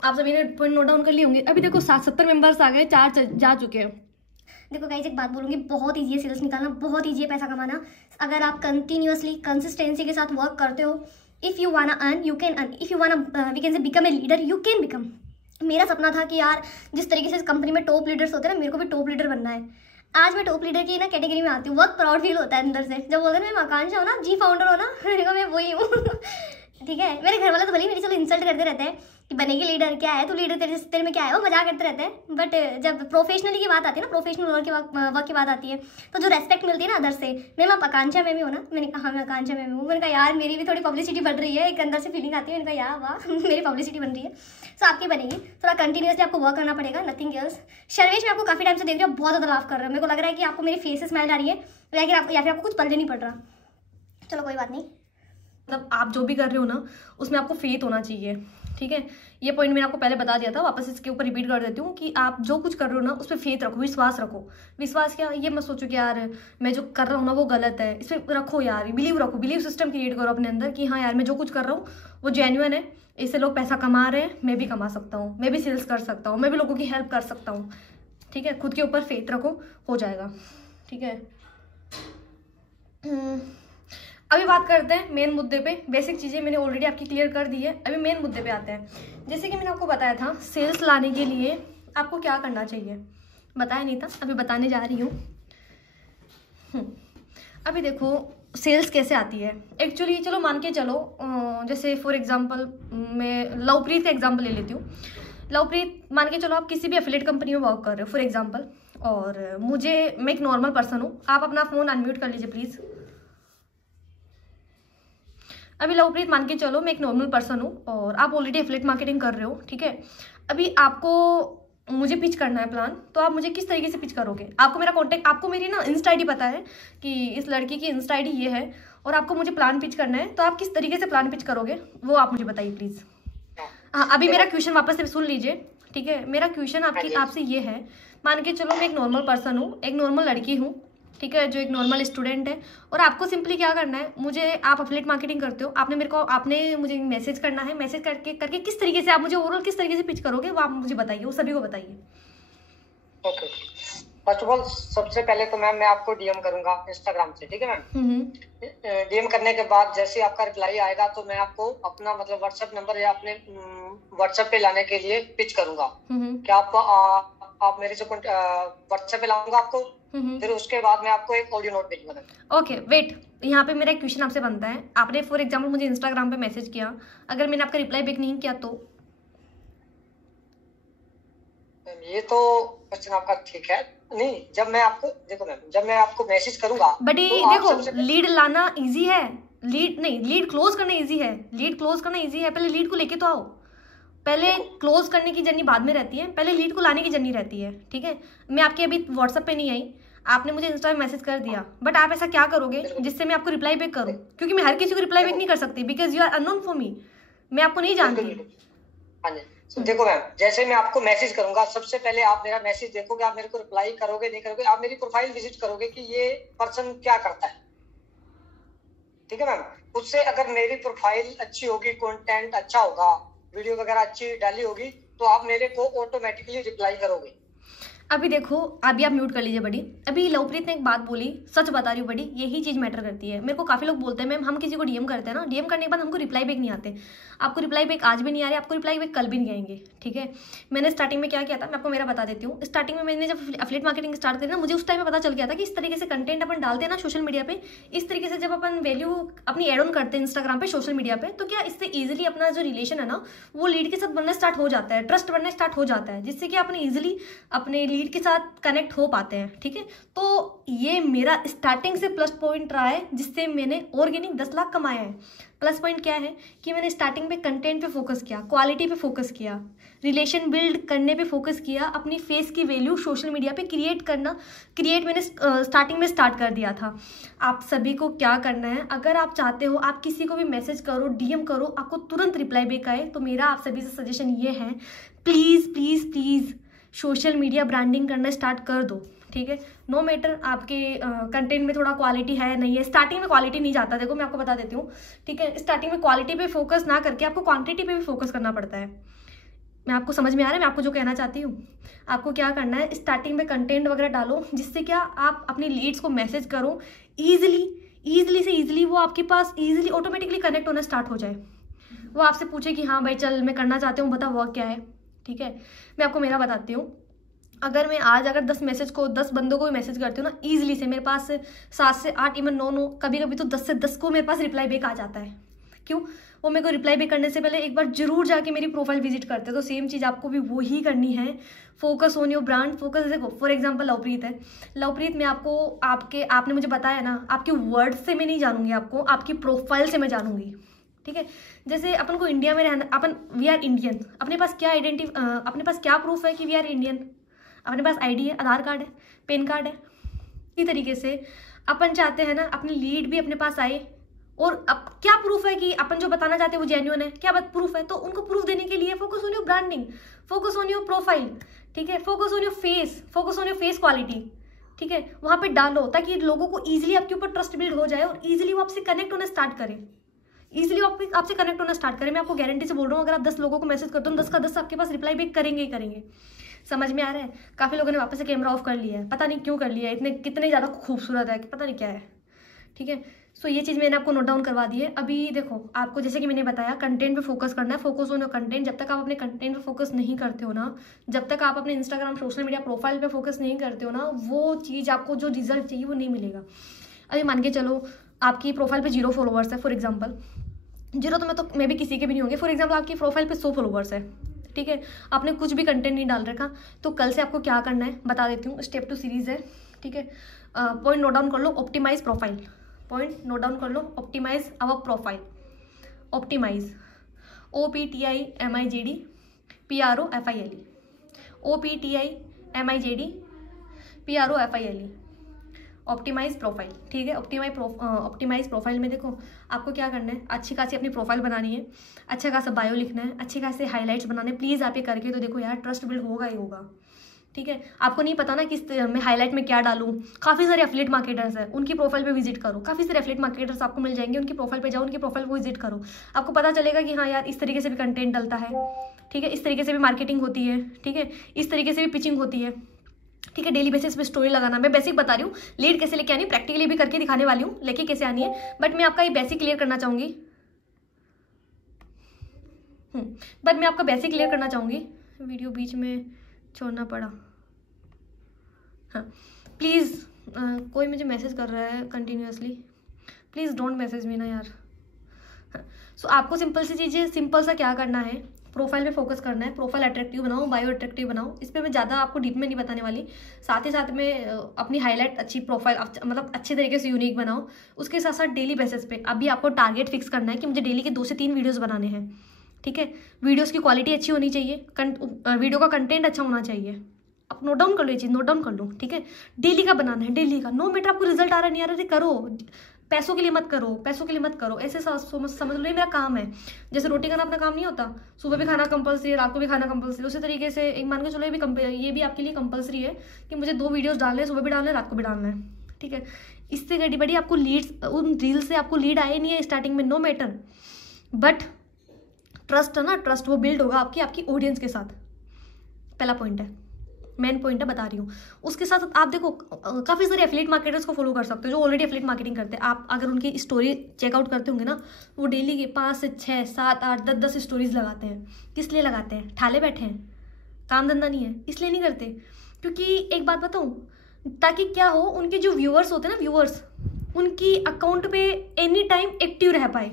आप सभी ने पॉइंट नोट डाउन कर लिए होंगे। अभी देखो 70 मेंबर्स आ गए, 4 जा चुके हैं। देखो गाइस, एक बात बोलूँगी, बहुत ईजी है सेल्स निकालना, बहुत ईजी है पैसा कमाना, अगर आप कंटिन्यूअसली कंसिस्टेंसी के साथ वर्क करते हो। If you wanna earn you can earn, if you wanna we can say become a leader you can become. मेरा सपना था कि यार जिस तरीके से इस कंपनी में टॉप लीडर्स होते हैं ना, मेरे को भी टॉप लीडर बनना है। आज मैं टॉप लीडर की ना कैटेगरी में आती हूँ, बहुत प्राउड फील होता है अंदर से जब बोलते हैं मैं आकांक्षा हो ना, जी फाउंडर हो ना, मैंने कहा मैं वही हूँ ठीक है। मेरे घर वाले तो भले मेरी चलो इंसल्ट करते रहते हैं कि बनेगी लीडर, क्या है तू लीडर, तेरे में क्या है, वो मजाक करते रहते हैं, बट जब प्रोफेशनली की बात आती है ना, प्रोफेशनल वर्क की बात आती है, तो जो रेस्पेक्ट मिलती है ना अदर से, मैम आप आकांक्षा मैम ही हो ना, मैंने कहा हाँ मैं आकांक्षा मैम हूँ। मैंने कहा यार मेरी भी थोड़ी पब्लिसिटी बढ़ रही है, एक अंदर से फीलिंग आती है, मैंने कहा यार वाह मेरी पब्लिसिटी बन रही है। सो आपकी बनेगी, थोड़ा कंटिन्यूसली आपको वर्क करना पड़ेगा, नथिंग एल्स। शर्वेश मैं आपको काफ़ी टाइम से देख रही हूँ, बहुत ज़्यादा लाफ कर रहा है, मेरे को लग रहा है कि आपको मेरी फेस से स्माइल आ रही है, या फिर आपको कुछ पल्ले नहीं पड़ रहा। चलो कोई बात नहीं, मतलब आप जो भी कर रहे हो ना उसमें आपको फेथ होना चाहिए ठीक है। ये पॉइंट मैंने आपको पहले बता दिया था, वापस इसके ऊपर रिपीट कर देती हूँ कि आप जो कुछ कर रहे हो ना उस पर फेथ रखो, विश्वास रखो। विश्वास क्या, ये मत सोचो कि यार मैं जो कर रहा हूँ ना वो गलत है, इस पर रखो यार, बिलीव रखो, बिलीव सिस्टम क्रिएट करो अपने अंदर कि हाँ यार मैं जो कुछ कर रहा हूँ वो जेन्युइन है, इससे लोग पैसा कमा रहे हैं, मैं भी कमा सकता हूँ, मैं भी सेल्स कर सकता हूँ, मैं भी लोगों की हेल्प कर सकता हूँ ठीक है। खुद के ऊपर फेथ रखो, हो जाएगा ठीक है। अभी बात करते हैं मेन मुद्दे पे। बेसिक चीज़ें मैंने ऑलरेडी आपकी क्लियर कर दी है, अभी मेन मुद्दे पे आते हैं। जैसे कि मैंने आपको बताया था सेल्स लाने के लिए आपको क्या करना चाहिए, बताया नहीं था, अभी बताने जा रही हूँ। अभी देखो सेल्स कैसे आती है एक्चुअली, चलो मान के चलो, जैसे फॉर एग्जांपल मैं लवप्रीत का एग्जांपल ले लेती हूँ। लवप्रीत मान के चलो आप किसी भी एफिलिएट कंपनी में वर्क कर रहे हो फॉर एग्जांपल, और मैं एक नॉर्मल पर्सन हूँ। आप अपना फ़ोन अनम्यूट कर लीजिए प्लीज़। अभी लवप्रीत मान के चलो मैं एक नॉर्मल पर्सन हूँ और आप ऑलरेडी एफिलिएट मार्केटिंग कर रहे हो, ठीक है। अभी आपको मुझे पिच करना है प्लान, तो आप मुझे किस तरीके से पिच करोगे? आपको मेरा कॉन्टैक्ट, आपको मेरी ना इंस्टा आईडी पता है कि इस लड़की की इंस्टा आईडी ये है, और आपको मुझे प्लान पिच करना है, तो आप किस तरीके से प्लान पिच करोगे वो आप मुझे बताइए प्लीज़। हाँ, अभी मेरा क्वेश्चन वापस से सुन लीजिए, ठीक है। मेरा क्वेश्चन आपसे ये है, मान के चलो मैं एक नॉर्मल पर्सन हूँ, एक नॉर्मल लड़की हूँ, ठीक है, जो एक नॉर्मल स्टूडेंट है, और आपको सिंपली क्या करना है, मुझे, आप एफिलिएट मार्केटिंग करते हो, आपने मुझे मैसेज करना है। मैसेज करके किस तरीके से आप मुझे ओवरऑल किस तरीके से पिच करोगे वो आप मुझे बताइए, वो सभी को बताइए। ओके, फर्स्ट ऑफ ऑल सबसे पहले तो मैम मैं आपको डीएम करूंगा इंस्टाग्राम से, ठीक है मैम। डीएम करने के बाद जैसे आपका रिप्लाई आएगा तो मैं आपको अपना मतलब व्हाट्सएप नंबर या अपने व्हाट्सएप पे लाने के लिए पिच करूंगा। क्या आप मेरे से व्हाट्सएप पे लाऊंगा आपको, फिर उसके बाद मैं आपको एक ऑडियो नोट भेजूंगा। ओके वेट, यहाँ पे मेरा एक क्वेश्चन आपसे बनता है। आपने फॉर एग्जांपल मुझे इंस्टाग्राम पे मैसेज किया, अगर मैंने आपका रिप्लाई बैक नहीं किया तो? ये तो क्वेश्चन आपका ठीक है। नहीं, जब मैं आपको मैसेज करूंगा, बड़ी तो देखो, लीड लाना इजी है, लीड क्लोज करना इजी है। लीड क्लोज करना इजी है, पहले लीड को लेके तो आओ। पहले क्लोज करने की जर्नी बाद में रहती है, पहले लीड को लाने की जर्नी रहती है, ठीक है। मैं आपके अभी व्हाट्सएप पे नहीं आई, आपने मुझे इंस्टा में मैसेज कर दिया, बट आप ऐसा क्या करोगे जिससे मैं आपको रिप्लाई बैक करूँ? क्योंकि मैं हर किसी को रिप्लाई बैक नहीं कर सकती, because you are unknown for me, मैं आपको नहीं जानती। हाँ जी, देखो मैम, जैसे मैं आपको मैसेज करूंगा, सबसे पहले आप मेरा मैसेज देखोगे, आप मेरे को रिप्लाई करोगे नहीं करोगे, आप मेरी प्रोफाइल विजिट करोगे कि ये पर्सन क्या करता है, ठीक है मैम। उससे अगर मेरी प्रोफाइल अच्छी होगी, कंटेंट अच्छा होगा, वीडियो वगैरह अच्छी डाली होगी, तो आप मेरे को ऑटोमेटिकली रिप्लाई करोगे। अभी देखो, अभी आप म्यूट कर लीजिए बड़ी। अभी लवप्रीत ने एक बात बोली, सच बता रही हूँ बड़ी, यही चीज़ मैटर करती है। मेरे को काफ़ी लोग बोलते हैं मैम हम किसी को डीएम करते हैं ना, डीएम करने के बाद हमको रिप्लाई बैक नहीं आते। आपको रिप्लाई बैक आज भी नहीं आ रहे, आपको रिप्लाई बैक कल भी नहीं आएंगे, ठीक है। मैंने स्टार्टिंग में क्या किया था, मैं आपको मेरा बता देती हूँ। स्टार्टिंग में मैंने जब एफिलिएट मार्केटिंग स्टार्ट करी ना, मुझे उस टाइम में पता चल गया था कि इस तरीके से कंटेंट अपन डालते हैं ना सोशल मीडिया पे, इस तरीके से जब अपन वैल्यू अपनी एड ऑन करते हैं इंस्टाग्राम पे, सोशल मीडिया पे, तो क्या इससे ईजिली अपना जो रिलेशन है ना वो लीड के साथ बनना स्टार्ट हो जाता है, ट्रस्ट बनना स्टार्ट हो जाता है, जिससे कि अपन ईजिली अपने लीड के साथ कनेक्ट हो पाते हैं, ठीक है। तो ये मेरा स्टार्टिंग से प्लस पॉइंट रहा है, जिससे मैंने ऑर्गेनिक 10 लाख कमाया है। प्लस पॉइंट क्या है कि मैंने स्टार्टिंग पे कंटेंट पे फोकस किया, क्वालिटी पे फोकस किया, रिलेशन बिल्ड करने पे फोकस किया, अपनी फेस की वैल्यू सोशल मीडिया पे क्रिएट मैंने स्टार्टिंग में स्टार्ट कर दिया था। आप सभी को क्या करना है, अगर आप चाहते हो आप किसी को भी मैसेज करो, डीएम करो, आपको तुरंत रिप्लाई बैक आए, तो मेरा आप सभी से सजेशन ये है, please please please social media branding करना स्टार्ट कर दो, ठीक है। नो मैटर आपके कंटेंट में थोड़ा क्वालिटी है नहीं है, स्टार्टिंग में क्वालिटी नहीं जाता, देखो मैं आपको बता देती हूँ, ठीक है। स्टार्टिंग में क्वालिटी पे फोकस ना करके आपको क्वांटिटी पे भी फोकस करना पड़ता है। मैं आपको समझ में आ रहा है मैं आपको जो कहना चाहती हूँ? आपको क्या करना है, स्टार्टिंग में कंटेंट वगैरह डालो, जिससे क्या आप अपनी लीड्स को मैसेज करो ईजिली से ईजिली, वो आपके पास ईजिली ऑटोमेटिकली कनेक्ट होना स्टार्ट हो जाए। वो आपसे पूछे कि हाँ भाई चल मैं करना चाहती हूँ, बता वर्क क्या है, ठीक है। मैं आपको मेरा बताती हूँ। अगर मैं आज 10 बंदों को भी मैसेज करती हूँ ना, ईजिली से मेरे पास 7 से 8 इवन 9 कभी कभी तो 10 से 10 को मेरे पास रिप्लाई बैक आ जाता है। क्यों? वो मेरे को रिप्लाई बैक करने से पहले एक बार जरूर जाके मेरी प्रोफाइल विजिट करते हैं। तो सेम चीज़ आपको भी वही करनी है, focus on your brand. Focus देखो, फॉर एग्जांपल लवप्रीत है, लवप्रीत मैं आपको आपने मुझे बताया ना, आपके वर्ड से मैं नहीं जानूंगी, आपको आपकी प्रोफाइल से मैं जानूंगी, ठीक है। जैसे अपन को इंडिया में रहना, अपन वी आर इंडियन, अपने पास क्या प्रूफ है कि वी आर इंडियन? अपने पास आईडी है, आधार कार्ड है, पैन कार्ड है। इसी तरीके से अपन चाहते हैं ना अपनी लीड भी अपने पास आए, और अब क्या प्रूफ है कि अपन जो बताना चाहते हैं वो जेन्युइन है, क्या बात प्रूफ है? तो उनको प्रूफ देने के लिए focus on your branding, focus on your profile, ठीक है, focus on your face quality, ठीक है, वहां पे डालो, ताकि लोगों को ईजिली आपके ऊपर ट्रस्ट बिल्ड हो जाए और ईजिली वो आपसे कनेक्ट होना स्टार्ट करें, आपसे कनेक्ट होना स्टार्ट करें। मैं आपको गारंटी से बोल रहा हूँ, अगर आप 10 लोगों को मैसेज करते हो, 10 का 10 आपके पास रिप्लाई बैक करेंगे ही करेंगे। समझ में आ रहा है? काफ़ी लोगों ने वापस से कैमरा ऑफ कर लिया है, पता नहीं क्यों कर लिया है, कितने ज़्यादा खूबसूरत है, पता नहीं क्या है, ठीक है। सो ये चीज़ मैंने आपको नोट डाउन करवा दी है। अभी देखो, आपको जैसे कि मैंने बताया, कंटेंट पे फोकस करना है, फोकस ऑन योर कंटेंट। जब तक आप अपने कंटेंट पे फोकस नहीं करते हो ना, जब तक आप अपने इंस्टाग्राम सोशल मीडिया प्रोफाइल पे फोकस नहीं करते हो ना, वो चीज़ आपको जो रिजल्ट चाहिए वो नहीं मिलेगा। अभी मान के चलो आपकी प्रोफाइल पे 0 फॉलोवर्स है, फॉर एग्जाम्पल 0, तो मैं भी किसी के भी नहीं होंगे। फॉर एग्जाम्पल आपकी प्रोफाइल पे 100 फॉलोवर्स है, ठीक है, आपने कुछ भी कंटेंट नहीं डाल रखा, तो कल से आपको क्या करना है बता देती हूँ। स्टेप 2 सीरीज़ है, ठीक है। पॉइंट नोट डाउन कर लो, optimize profile. Point note down कर लो, optimize our profile. Optimize, OPTIMIZD PROFILE, OPTIMIZD PROFILE, optimize profile, ठीक है। ऑप्टिमाइज प्रोफाइल में देखो आपको क्या करना है, अच्छी खासी अपनी प्रोफाइल बनानी है, अच्छा खासा बायो लिखना है, अच्छे खासे हाइलाइट्स बनाने। प्लीज़ आप ये करके तो देखो यार, ट्रस्ट बिल्ड होगा ही होगा, ठीक है। आपको नहीं पता ना किस मैं हाईलाइट में क्या डालूं, काफ़ी सारे एफिलिएट मार्केटर्स हैं, उनकी प्रोफाइल पे विजिट करो। काफ़ी सारे एफिलिएट मार्केटर्स आपको मिल जाएंगे, उनकी प्रोफाइल पे जाओ, उनकी प्रोफाइल को विजिट करो। आपको पता चलेगा कि हाँ यार, इस तरीके से भी कंटेंट डलता है, ठीक है, इस तरीके से भी मार्केटिंग होती है, ठीक है, इस तरीके से भी पिचिंग होती है, ठीक है। डेली बेसिस पे स्टोरी लगाना, मैं बेसिक बता रही हूँ, लीड कैसे लेके आनी, प्रैक्टिकली भी करके दिखाने वाली हूँ, लेके कैसे आनी है, बट मैं आपका ये बेसिक क्लियर करना चाहूँगी। वीडियो बीच में छोड़ना पड़ा, हाँ प्लीज़। कोई मुझे मैसेज कर रहा है continuously, please don't message me ना यार। हाँ, सो आपको सिंपल सी चीज़ें, सिंपल सा क्या करना है, प्रोफाइल पे फोकस करना है। प्रोफाइल अट्रैक्टिव बनाओ, बायो अट्रैक्टिव बनाओ। इस पर मैं ज़्यादा आपको डीप में नहीं बताने वाली, साथ ही साथ में अपनी हाईलाइट अच्छी प्रोफाइल मतलब अच्छे तरीके से यूनिक बनाओ। उसके साथ साथ डेली बेसिस पे अभी आपको टारगेट फिक्स करना है कि मुझे डेली के 2 से 3 वीडियोस बनाने हैं, ठीक है। वीडियोस की क्वालिटी अच्छी होनी चाहिए, वीडियो का कंटेंट अच्छा होना चाहिए। आप नोट डाउन कर लो, ये चीज़ नोट डाउन कर लो, ठीक है। डेली का बनाना है, डेली का। नो मैटर आपको रिजल्ट आ रहा नहीं आ रहा, करो। पैसों के लिए मत करो, पैसों के लिए मत करो, ऐसे समझ लो ये मेरा काम है। जैसे रोटी खाना अपना काम नहीं होता, सुबह भी खाना कंपलसरी है, रात को भी खाना कंपलसरी, उसी तरीके से एक मान के चलो ये भी आपके लिए कंपलसरी है कि मुझे 2 वीडियोस डालने हैं, सुबह भी डालना है, रात को भी डालना है, ठीक है। इससे घड़ी बड़ी आपको लीड्स, उन रील से आपको लीड आए नहीं है स्टार्टिंग में, नो मैटर, बट ट्रस्ट है ना, ट्रस्ट वो बिल्ड होगा आपकी ऑडियंस के साथ। पहला पॉइंट है, मेन पॉइंट है, बता रही हूँ। उसके साथ आप देखो काफ़ी सारे एफिलिएट मार्केटर्स को फॉलो कर सकते हो जो ऑलरेडी एफिलिएट मार्केटिंग करते हैं। आप अगर उनकी स्टोरी चेकआउट करते होंगे ना, वो डेली के 5 से 6, 7, 8, 10 स्टोरीज लगाते हैं। किस लिए लगाते हैं? ठाले बैठे हैं, काम धंधा नहीं है, इसलिए नहीं करते। क्योंकि एक बात बताऊँ, ताकि क्या हो, उनके जो व्यूअर्स होते हैं ना, व्यूअर्स उनकी अकाउंट पे एनी टाइम एक्टिव रह पाए।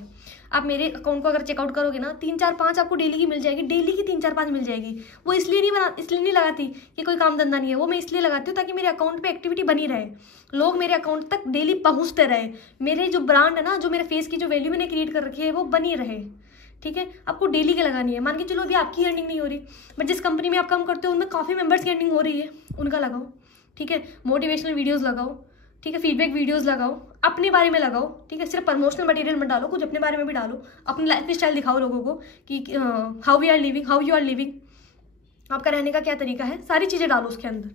आप मेरे अकाउंट को अगर चेकआउट करोगे ना, 3, 4, 5 आपको डेली की मिल जाएगी, डेली की 3, 4, 5 मिल जाएगी। वो इसलिए नहीं लगाती कि कोई काम धंधा नहीं है, वो मैं इसलिए लगाती हूँ ताकि मेरे अकाउंट पे एक्टिविटी बनी रहे, लोग मेरे अकाउंट तक डेली पहुँचते रहे, मेरे जो ब्रांड है ना, जो मेरे फेस की जो वैल्यू मैंने क्रिएट कर रखी है वो बनी रहे, ठीक है। आपको डेली की लगानी है। मान के चलो अभी आपकी अर्निंग नहीं हो रही, बट जिस कंपनी में आप काम करते हो उनमें काफ़ी मेंबर्स की अर्निंग हो रही है, उनका लगाओ, ठीक है। मोटिवेशनल वीडियोज़ लगाओ, ठीक है, फीडबैक वीडियोस लगाओ, अपने बारे में लगाओ, ठीक है। सिर्फ प्रमोशनल मटेरियल मत डालो, कुछ अपने बारे में भी डालो, अपनी लाइफ स्टाइल दिखाओ लोगों को कि हाउ यू आर लिविंग, आपका रहने का क्या तरीका है, सारी चीज़ें डालो उसके अंदर,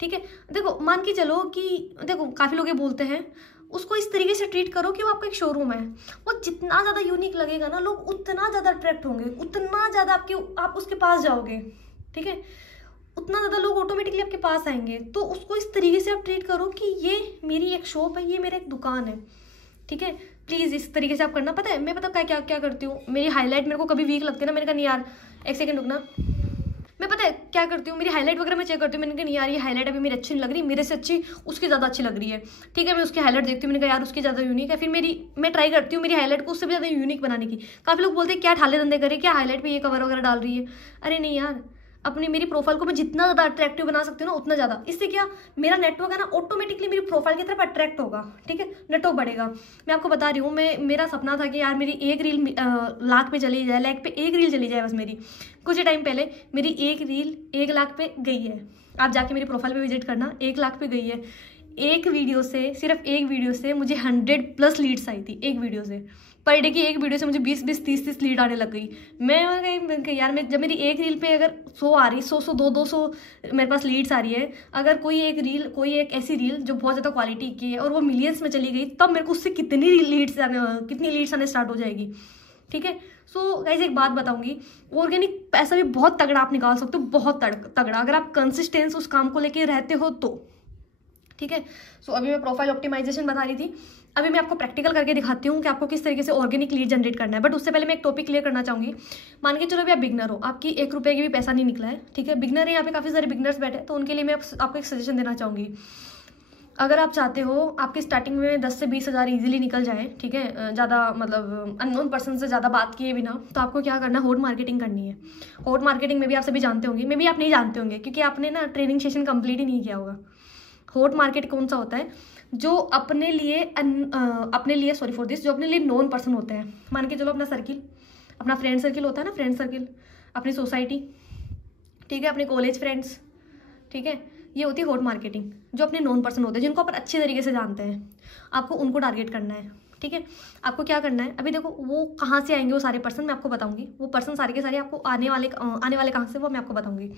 ठीक है। देखो मान के चलो कि देखो काफ़ी लोग ये बोलते हैं, उसको इस तरीके से ट्रीट करो कि वो आपका एक शोरूम है। वो जितना ज़्यादा यूनिक लगेगा ना, लोग उतना ज़्यादा अट्रैक्ट होंगे, उतना ज़्यादा आप उसके पास जाओगे, ठीक है, उतना ज़्यादा लोग ऑटोमेटिकली आपके पास आएंगे। तो उसको इस तरीके से आप ट्रीट करो कि ये मेरी एक शॉप है, ये मेरा एक दुकान है, ठीक है। प्लीज़ इस तरीके से आप करना। पता है मैं क्या क्या करती हूँ, मेरी हाईलाइट मेरे को कभी वीक लगती है ना, मैंने कहा नहीं यार, एक सेकंड रुकना, मैं पता है क्या करती हूँ, मेरी हाईलाइट वगैरह मैं चेक करती हूँ, मैंने कहा नहीं यार, ये हाईलाइट अभी मेरी अच्छी नहीं लग रही, मेरे से अच्छी उसकी ज़्यादा अच्छी लग रही है, ठीक है। मैं उसकी हाईलाइट देखती हूँ, मैंने कहा यार उसकी ज़्यादा यूनिक है, फिर मैं ट्राई करती हूँ मेरी हाईलाइट को उससे भी ज़्यादा यूनिक बनाने की। काफ़ी लोग बोलते हैं क्या ठाले धंधे करे, क्या हाईलाइट पे ये कवर वगैरह डाल रही है। अरे नहीं यार, मेरी प्रोफाइल को मैं जितना ज़्यादा अट्रैक्टिव बना सकती हूँ ना, उतना ज़्यादा। इससे क्या, मेरा नेटवर्क है ना, ऑटोमेटिकली मेरी प्रोफाइल की तरफ अट्रैक्ट होगा, ठीक है, नेटवर्क बढ़ेगा। मैं आपको बता रही हूँ, मेरा सपना था कि यार मेरी एक रील लाख पे चली जाए, लाख पे एक रील चली जाए बस मेरी। कुछ टाइम पहले मेरी एक रील 1 लाख पे गई है। आप जाके मेरी प्रोफाइल पे विजिट करना, 1 लाख पे गई है। एक वीडियो से, सिर्फ एक वीडियो से मुझे 100+ लीड्स आई थी। एक वीडियो से, पर डे की एक वीडियो से मुझे 20-20, 30-30 लीड आने लग गई। मैं यार जब मेरी एक रील पे अगर 100 आ रही, 100 200 मेरे पास लीड्स आ रही है, अगर कोई एक ऐसी रील जो बहुत ज़्यादा क्वालिटी की है और वो मिलियंस में चली गई, तब मेरे को उससे कितनी लीड्स आने स्टार्ट हो जाएगी, ठीक है। सो गाइस एक बात बताऊंगी, ऑर्गेनिक पैसा भी बहुत तगड़ा आप निकाल सकते हो, बहुत तगड़ा, अगर आप कंसिस्टेंस उस काम को लेके रहते हो तो, ठीक है। सो अभी मैं प्रोफाइल ऑप्टिमाइजेशन बता रही थी, अभी मैं आपको प्रैक्टिकल करके दिखाती हूँ कि आपको किस तरीके से ऑर्गेनिक लीड जनरेट करना है। बट उससे पहले मैं एक टॉपिक क्लियर करना चाहूँगी। मान के चलो अभी आप बिगनर हो, आपकी 1 रुपये की भी पैसा नहीं निकला है, ठीक है, बिगनर है, यहाँ पे काफ़ी सारे बिगनर्स बैठे, तो उनके लिए मैं आपको एक सजेशन देना चाहूँगी। अगर आप चाहते हो आपकी स्टार्टिंग में 10 से 20 हज़ार ईजिली निकल जाए, ठीक है, ज़्यादा मतलब अननोन पर्सन से ज़्यादा बात किए बिना, तो आपको क्या करना है, हॉट मार्केटिंग करनी है। हॉट मार्केटिंग में भी आप सभी जानते होंगे, मे भी आप नहीं जानते होंगे क्योंकि आपने ना ट्रेनिंग सेशन कंप्लीट ही नहीं किया होगा। हॉट मार्केट कौन सा होता है, जो अपने लिए सॉरी फॉर दिस, जो अपने लिए नॉन पर्सन होते हैं। मान के चलो अपना सर्किल, अपना फ्रेंड सर्किल होता है ना, फ्रेंड सर्किल, अपनी सोसाइटी, ठीक है, अपने कॉलेज फ्रेंड्स, ठीक है, ये होती है हॉट मार्केटिंग। जो अपने नॉन पर्सन होते हैं, जिनको अपन अच्छे तरीके से जानते हैं, आपको उनको टारगेट करना है, ठीक है। आपको क्या करना है, अभी देखो वो कहाँ से आएंगे वो सारे पर्सन मैं आपको बताऊंगी। वो पर्सन सारे के सारे आपको आने वाले कहाँ से वो मैं आपको बताऊंगी।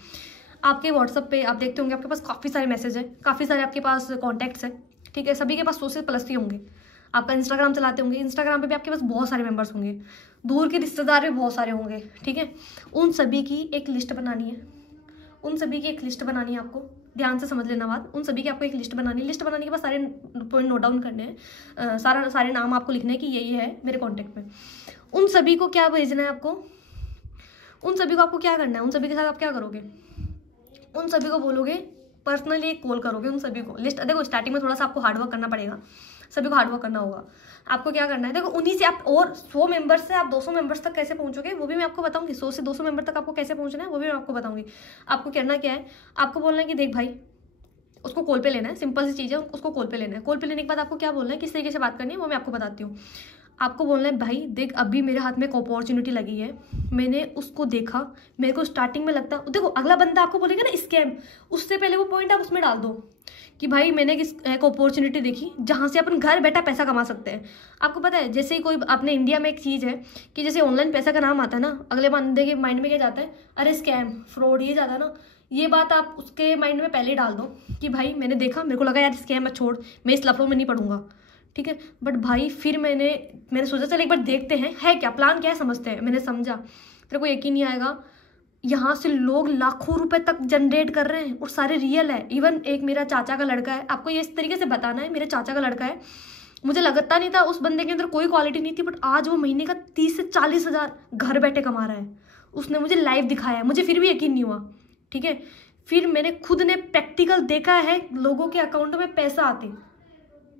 आपके व्हाट्सअप पे आप देखते होंगे आपके पास काफ़ी सारे मैसेज है, काफ़ी सारे आपके पास कॉन्टैक्ट्स है, ठीक है, सभी के पास 100 से प्लस ही होंगे। आपका इंस्टाग्राम चलाते होंगे, इंस्टाग्राम पे भी आपके पास बहुत सारे मेंबर्स होंगे, दूर के रिश्तेदार भी बहुत सारे होंगे, ठीक है। उन सभी की एक लिस्ट बनानी है, उन सभी की एक लिस्ट बनानी है। आपको ध्यान से समझ लेना बात, उन सभी की आपको एक लिस्ट बनानी है। लिस्ट बनाने के बाद सारे पॉइंट नोट डाउन करने हैं, सारे नाम आपको लिखने हैं कि ये है मेरे कॉन्टैक्ट में। उन सभी को क्या भेजना है आपको, उन सभी को आपको क्या करना है, उन सभी के साथ आप क्या करोगे, उन सभी को बोलोगे, पर्सनली एक कॉल करोगे उन सभी को। लिस्ट देखो स्टार्टिंग में थोड़ा सा आपको हार्डवर्क करना पड़ेगा, सभी को हार्डवर्क करना होगा। आपको क्या करना है, देखो उन्हीं से आप, और 100 मेंबर्स से आप 200 मेंबर्स तक कैसे पहुंचोगे वो भी मैं आपको बताऊंगी। 100 से 200 मेंबर तक आपको कैसे पहुंचना है वो भी मैं आपको बताऊंगी। आपको करना क्या है, आपको बोलना है कि देख भाई, उसको कॉल पे लेना है, सिंपल सी चीज़ है, उसको कॉल पे लेना है। कॉल पे लेने के बाद आपको क्या बोलना है, किस तरीके से बात करनी है वो मैं आपको बताती हूँ। आपको बोलना है भाई देख, अभी मेरे हाथ में एक अपॉर्चुनिटी लगी है, मैंने उसको देखा, मेरे को स्टार्टिंग में लगता, देखो अगला बंदा आपको बोलेगा ना स्कैम, उससे पहले वो पॉइंट आप उसमें डाल दो कि भाई मैंने एक अपॉर्चुनिटी देखी जहाँ से अपन घर बैठा पैसा कमा सकते हैं। आपको पता है, जैसे ही कोई अपने इंडिया में एक चीज़ है कि जैसे ऑनलाइन पैसा का नाम आता है ना, अगले बंदे के माइंड में क्या जाता है, अरे स्कैम फ्रॉड ये जाता है ना। ये बात आप उसके माइंड में पहले ही डाल दो कि भाई मैंने देखा, मेरे को लगा यार स्कैम है, छोड़, मैं इस लफड़ों में नहीं पढ़ूंगा, ठीक है। बट भाई फिर मैंने सोचा चल एक बार देखते हैं है क्या, प्लान क्या है, समझते हैं। मैंने समझा, तेरे को यकीन नहीं आएगा, यहाँ से लोग लाखों रुपए तक जनरेट कर रहे हैं और सारे रियल है। इवन एक मेरा चाचा का लड़का है, आपको ये इस तरीके से बताना है, मेरे चाचा का लड़का है, मुझे लगता नहीं था, उस बंदे के अंदर कोई क्वालिटी नहीं थी, बट आज वो महीने का 30 से 40 हज़ार घर बैठे कमा रहा है। उसने मुझे लाइव दिखाया, मुझे फिर भी यकीन नहीं हुआ, ठीक है। फिर मैंने खुद ने प्रैक्टिकल देखा है लोगों के अकाउंटों में पैसा आते,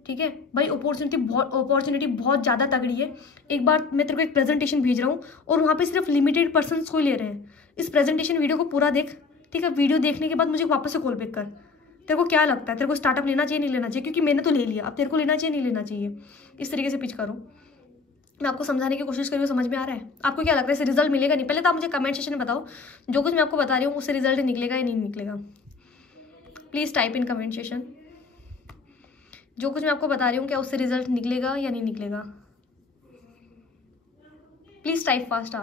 ठीक है भाई। अपॉर्चुनिटी बहुत ज़्यादा तगड़ी है। एक बार मैं तेरे को एक प्रेजेंटेशन भेज रहा हूँ और वहाँ पे सिर्फ लिमिटेड पर्सन्स को ही ले रहे हैं। इस प्रेजेंटेशन वीडियो को पूरा देख, ठीक है। वीडियो देखने के बाद मुझे वापस से कॉल बैक कर, तेरे को क्या लगता है, तेरे को स्टार्टअप लेना चाहिए नहीं लेना चाहिए, क्योंकि मैंने तो ले लिया, अब तेरे को लेना चाहिए नहीं लेना चाहिए। इस तरीके से पिच करो, मैं आपको समझाने की कोशिश करी, समझ में आ रहा है। आपको क्या लगता है इससे रिजल्ट मिलेगा नहीं, पहले तो आप मुझे कमेंट सेक्शन में बताओ, जो कुछ मैं आपको बता रही हूँ उससे रिजल्ट निकलेगा या नहीं निकलेगा। Please type in comment section, जो कुछ मैं आपको बता रही हूँ क्या उससे रिजल्ट निकलेगा या नहीं निकलेगा। Please type fast,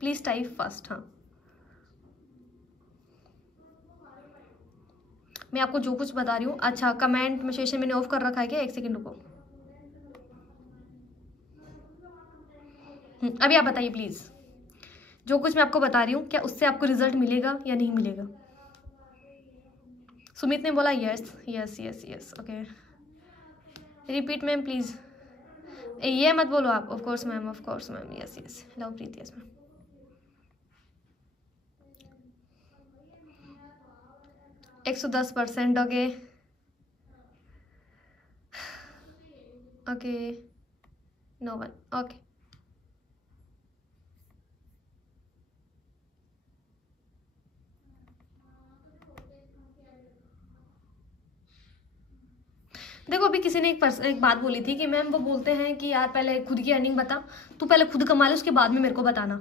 please type fast. हाँ, मैं आपको जो कुछ बता रही हूँ। अच्छा, कमेंट सेशन मैंने ऑफ कर रखा है क्या, एक सेकंड रुको। अभी आप बताइए प्लीज़, जो कुछ मैं आपको बता रही हूँ क्या उससे आपको रिजल्ट मिलेगा या नहीं मिलेगा। सुमित ने बोला yes yes yes yes, okay. Repeat ma'am please, ये मत बोलो आप। Of course ma'am, of course ma'am, yes yes, love Preeti, yes ma'am. एक 110%, okay okay, no one, okay. देखो अभी किसी ने एक बात बोली थी कि मैम वो बोलते हैं कि यार पहले खुद की अर्निंग बता, तू पहले खुद कमा ले उसके बाद में मेरे को बताना,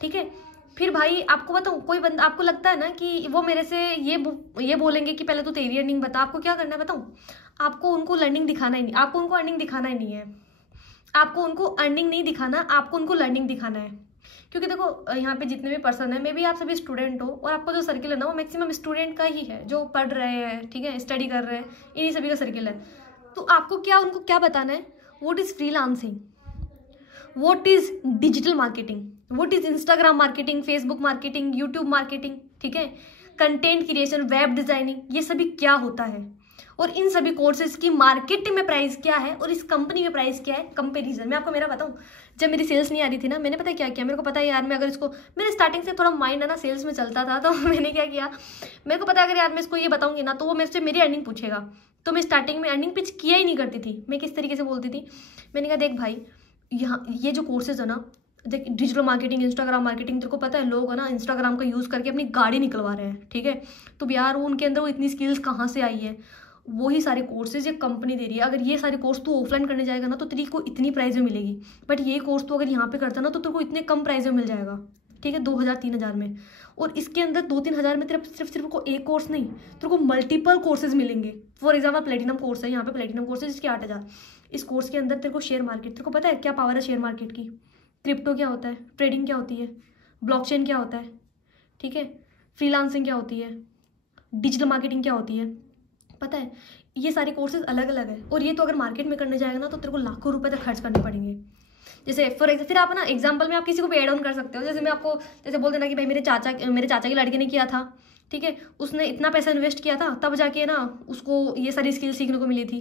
ठीक है। फिर भाई आपको बताऊँ, कोई बंदा आपको लगता है ना कि वो मेरे से ये बोलेंगे कि पहले तू तेरी अर्निंग बता, आपको क्या करना है बताऊँ, आपको उनको लर्निंग दिखाना ही नहीं, आपको उनको अर्निंग दिखाना ही नहीं है, आपको उनको अर्निंग नहीं दिखाना, आपको उनको लर्निंग दिखाना है। क्योंकि देखो यहाँ पे जितने भी पर्सन है, मे बी आप सभी स्टूडेंट हो और आपको जो सर्किल है ना वो मैक्सिमम स्टूडेंट का ही है, जो पढ़ रहे हैं, ठीक है, स्टडी कर रहे हैं, इन्हीं सभी का सर्किल है। तो आपको क्या उनको क्या बताना है, what is freelancing, what is digital marketing, what is Instagram marketing, Facebook marketing, YouTube marketing, ठीक है, कंटेंट क्रिएशन, वेब डिजाइनिंग, ये सभी क्या होता है। और इन सभी कोर्सेज की मार्केट में प्राइस क्या है और इस कंपनी में प्राइस क्या है, कंपेरिजन। मैं आपको मेरा बताऊं, जब मेरी सेल्स नहीं आ रही थी ना, मैंने पता क्या किया, मेरे को पता है यार मैं अगर इसको, मेरे स्टार्टिंग से थोड़ा माइंड है ना सेल्स में चलता था, तो मैंने क्या किया, मेरे को पता है अगर यार मैं इसको ये बताऊंगी ना तो वो मेरे से मेरी अर्निंग पूछेगा, तो मैं स्टार्टिंग में अर्निंग पिच किया ही नहीं करती थी। मैं किस तरीके से बोलती थी, मैंने कहा देख भाई यहाँ ये जो कोर्सेज है ना, देख डिजिटल मार्केटिंग, इंस्टाग्राम मार्केटिंग, तेरे को पता है लोग है ना इंस्टाग्राम का यूज़ करके अपनी गाड़ी निकलवा रहे हैं, ठीक है, तो यार उनके अंदर वो इतनी स्किल्स कहाँ से आई है, वही सारे कोर्सेज ये कंपनी दे रही है। अगर ये सारे कोर्स तू ऑफलाइन करने जाएगा ना तो तेरी को इतनी प्राइस में मिलेगी, बट ये कोर्स तू अगर यहाँ पे करता ना तो तेरे को इतने कम प्राइस में मिल जाएगा, ठीक है, 2000-3000 में। और इसके अंदर 2-3 हज़ार में तेरा सिर्फ को एक कोर्स नहीं, तेरे को मल्टीपल कोर्सेज मिलेंगे। फॉर एग्जाम्पल प्लेटिनम कोर्स है, यहाँ पे प्लेटिनम कोर्स है जिसके 8000। इस कोर्स के अंदर तेरे को शेयर मार्केट, तेरे को पता है क्या पावर है शेयर मार्केट की, क्रिप्टो क्या होता है, ट्रेडिंग क्या होती है, ब्लॉकचेन क्या होता है, ठीक है, फ्रीलांसिंग क्या होती है, डिजिटल मार्केटिंग क्या होती है, पता है। ये सारे कोर्सेज अलग अलग है, और ये तो अगर मार्केट में करने जाएगा ना तो तेरे को लाखों रुपए तक खर्च करने पड़ेंगे। जैसे फिर आप ना एग्जांपल में आप किसी को भी ऐड ऑन कर सकते हो। जैसे मैं आपको जैसे बोल देना कि भाई मेरे चाचा के लड़के ने किया था, ठीक है, उसने इतना पैसा इन्वेस्ट किया था, तब जाके ना उसको ये सारी स्किल सीखने को मिली थी।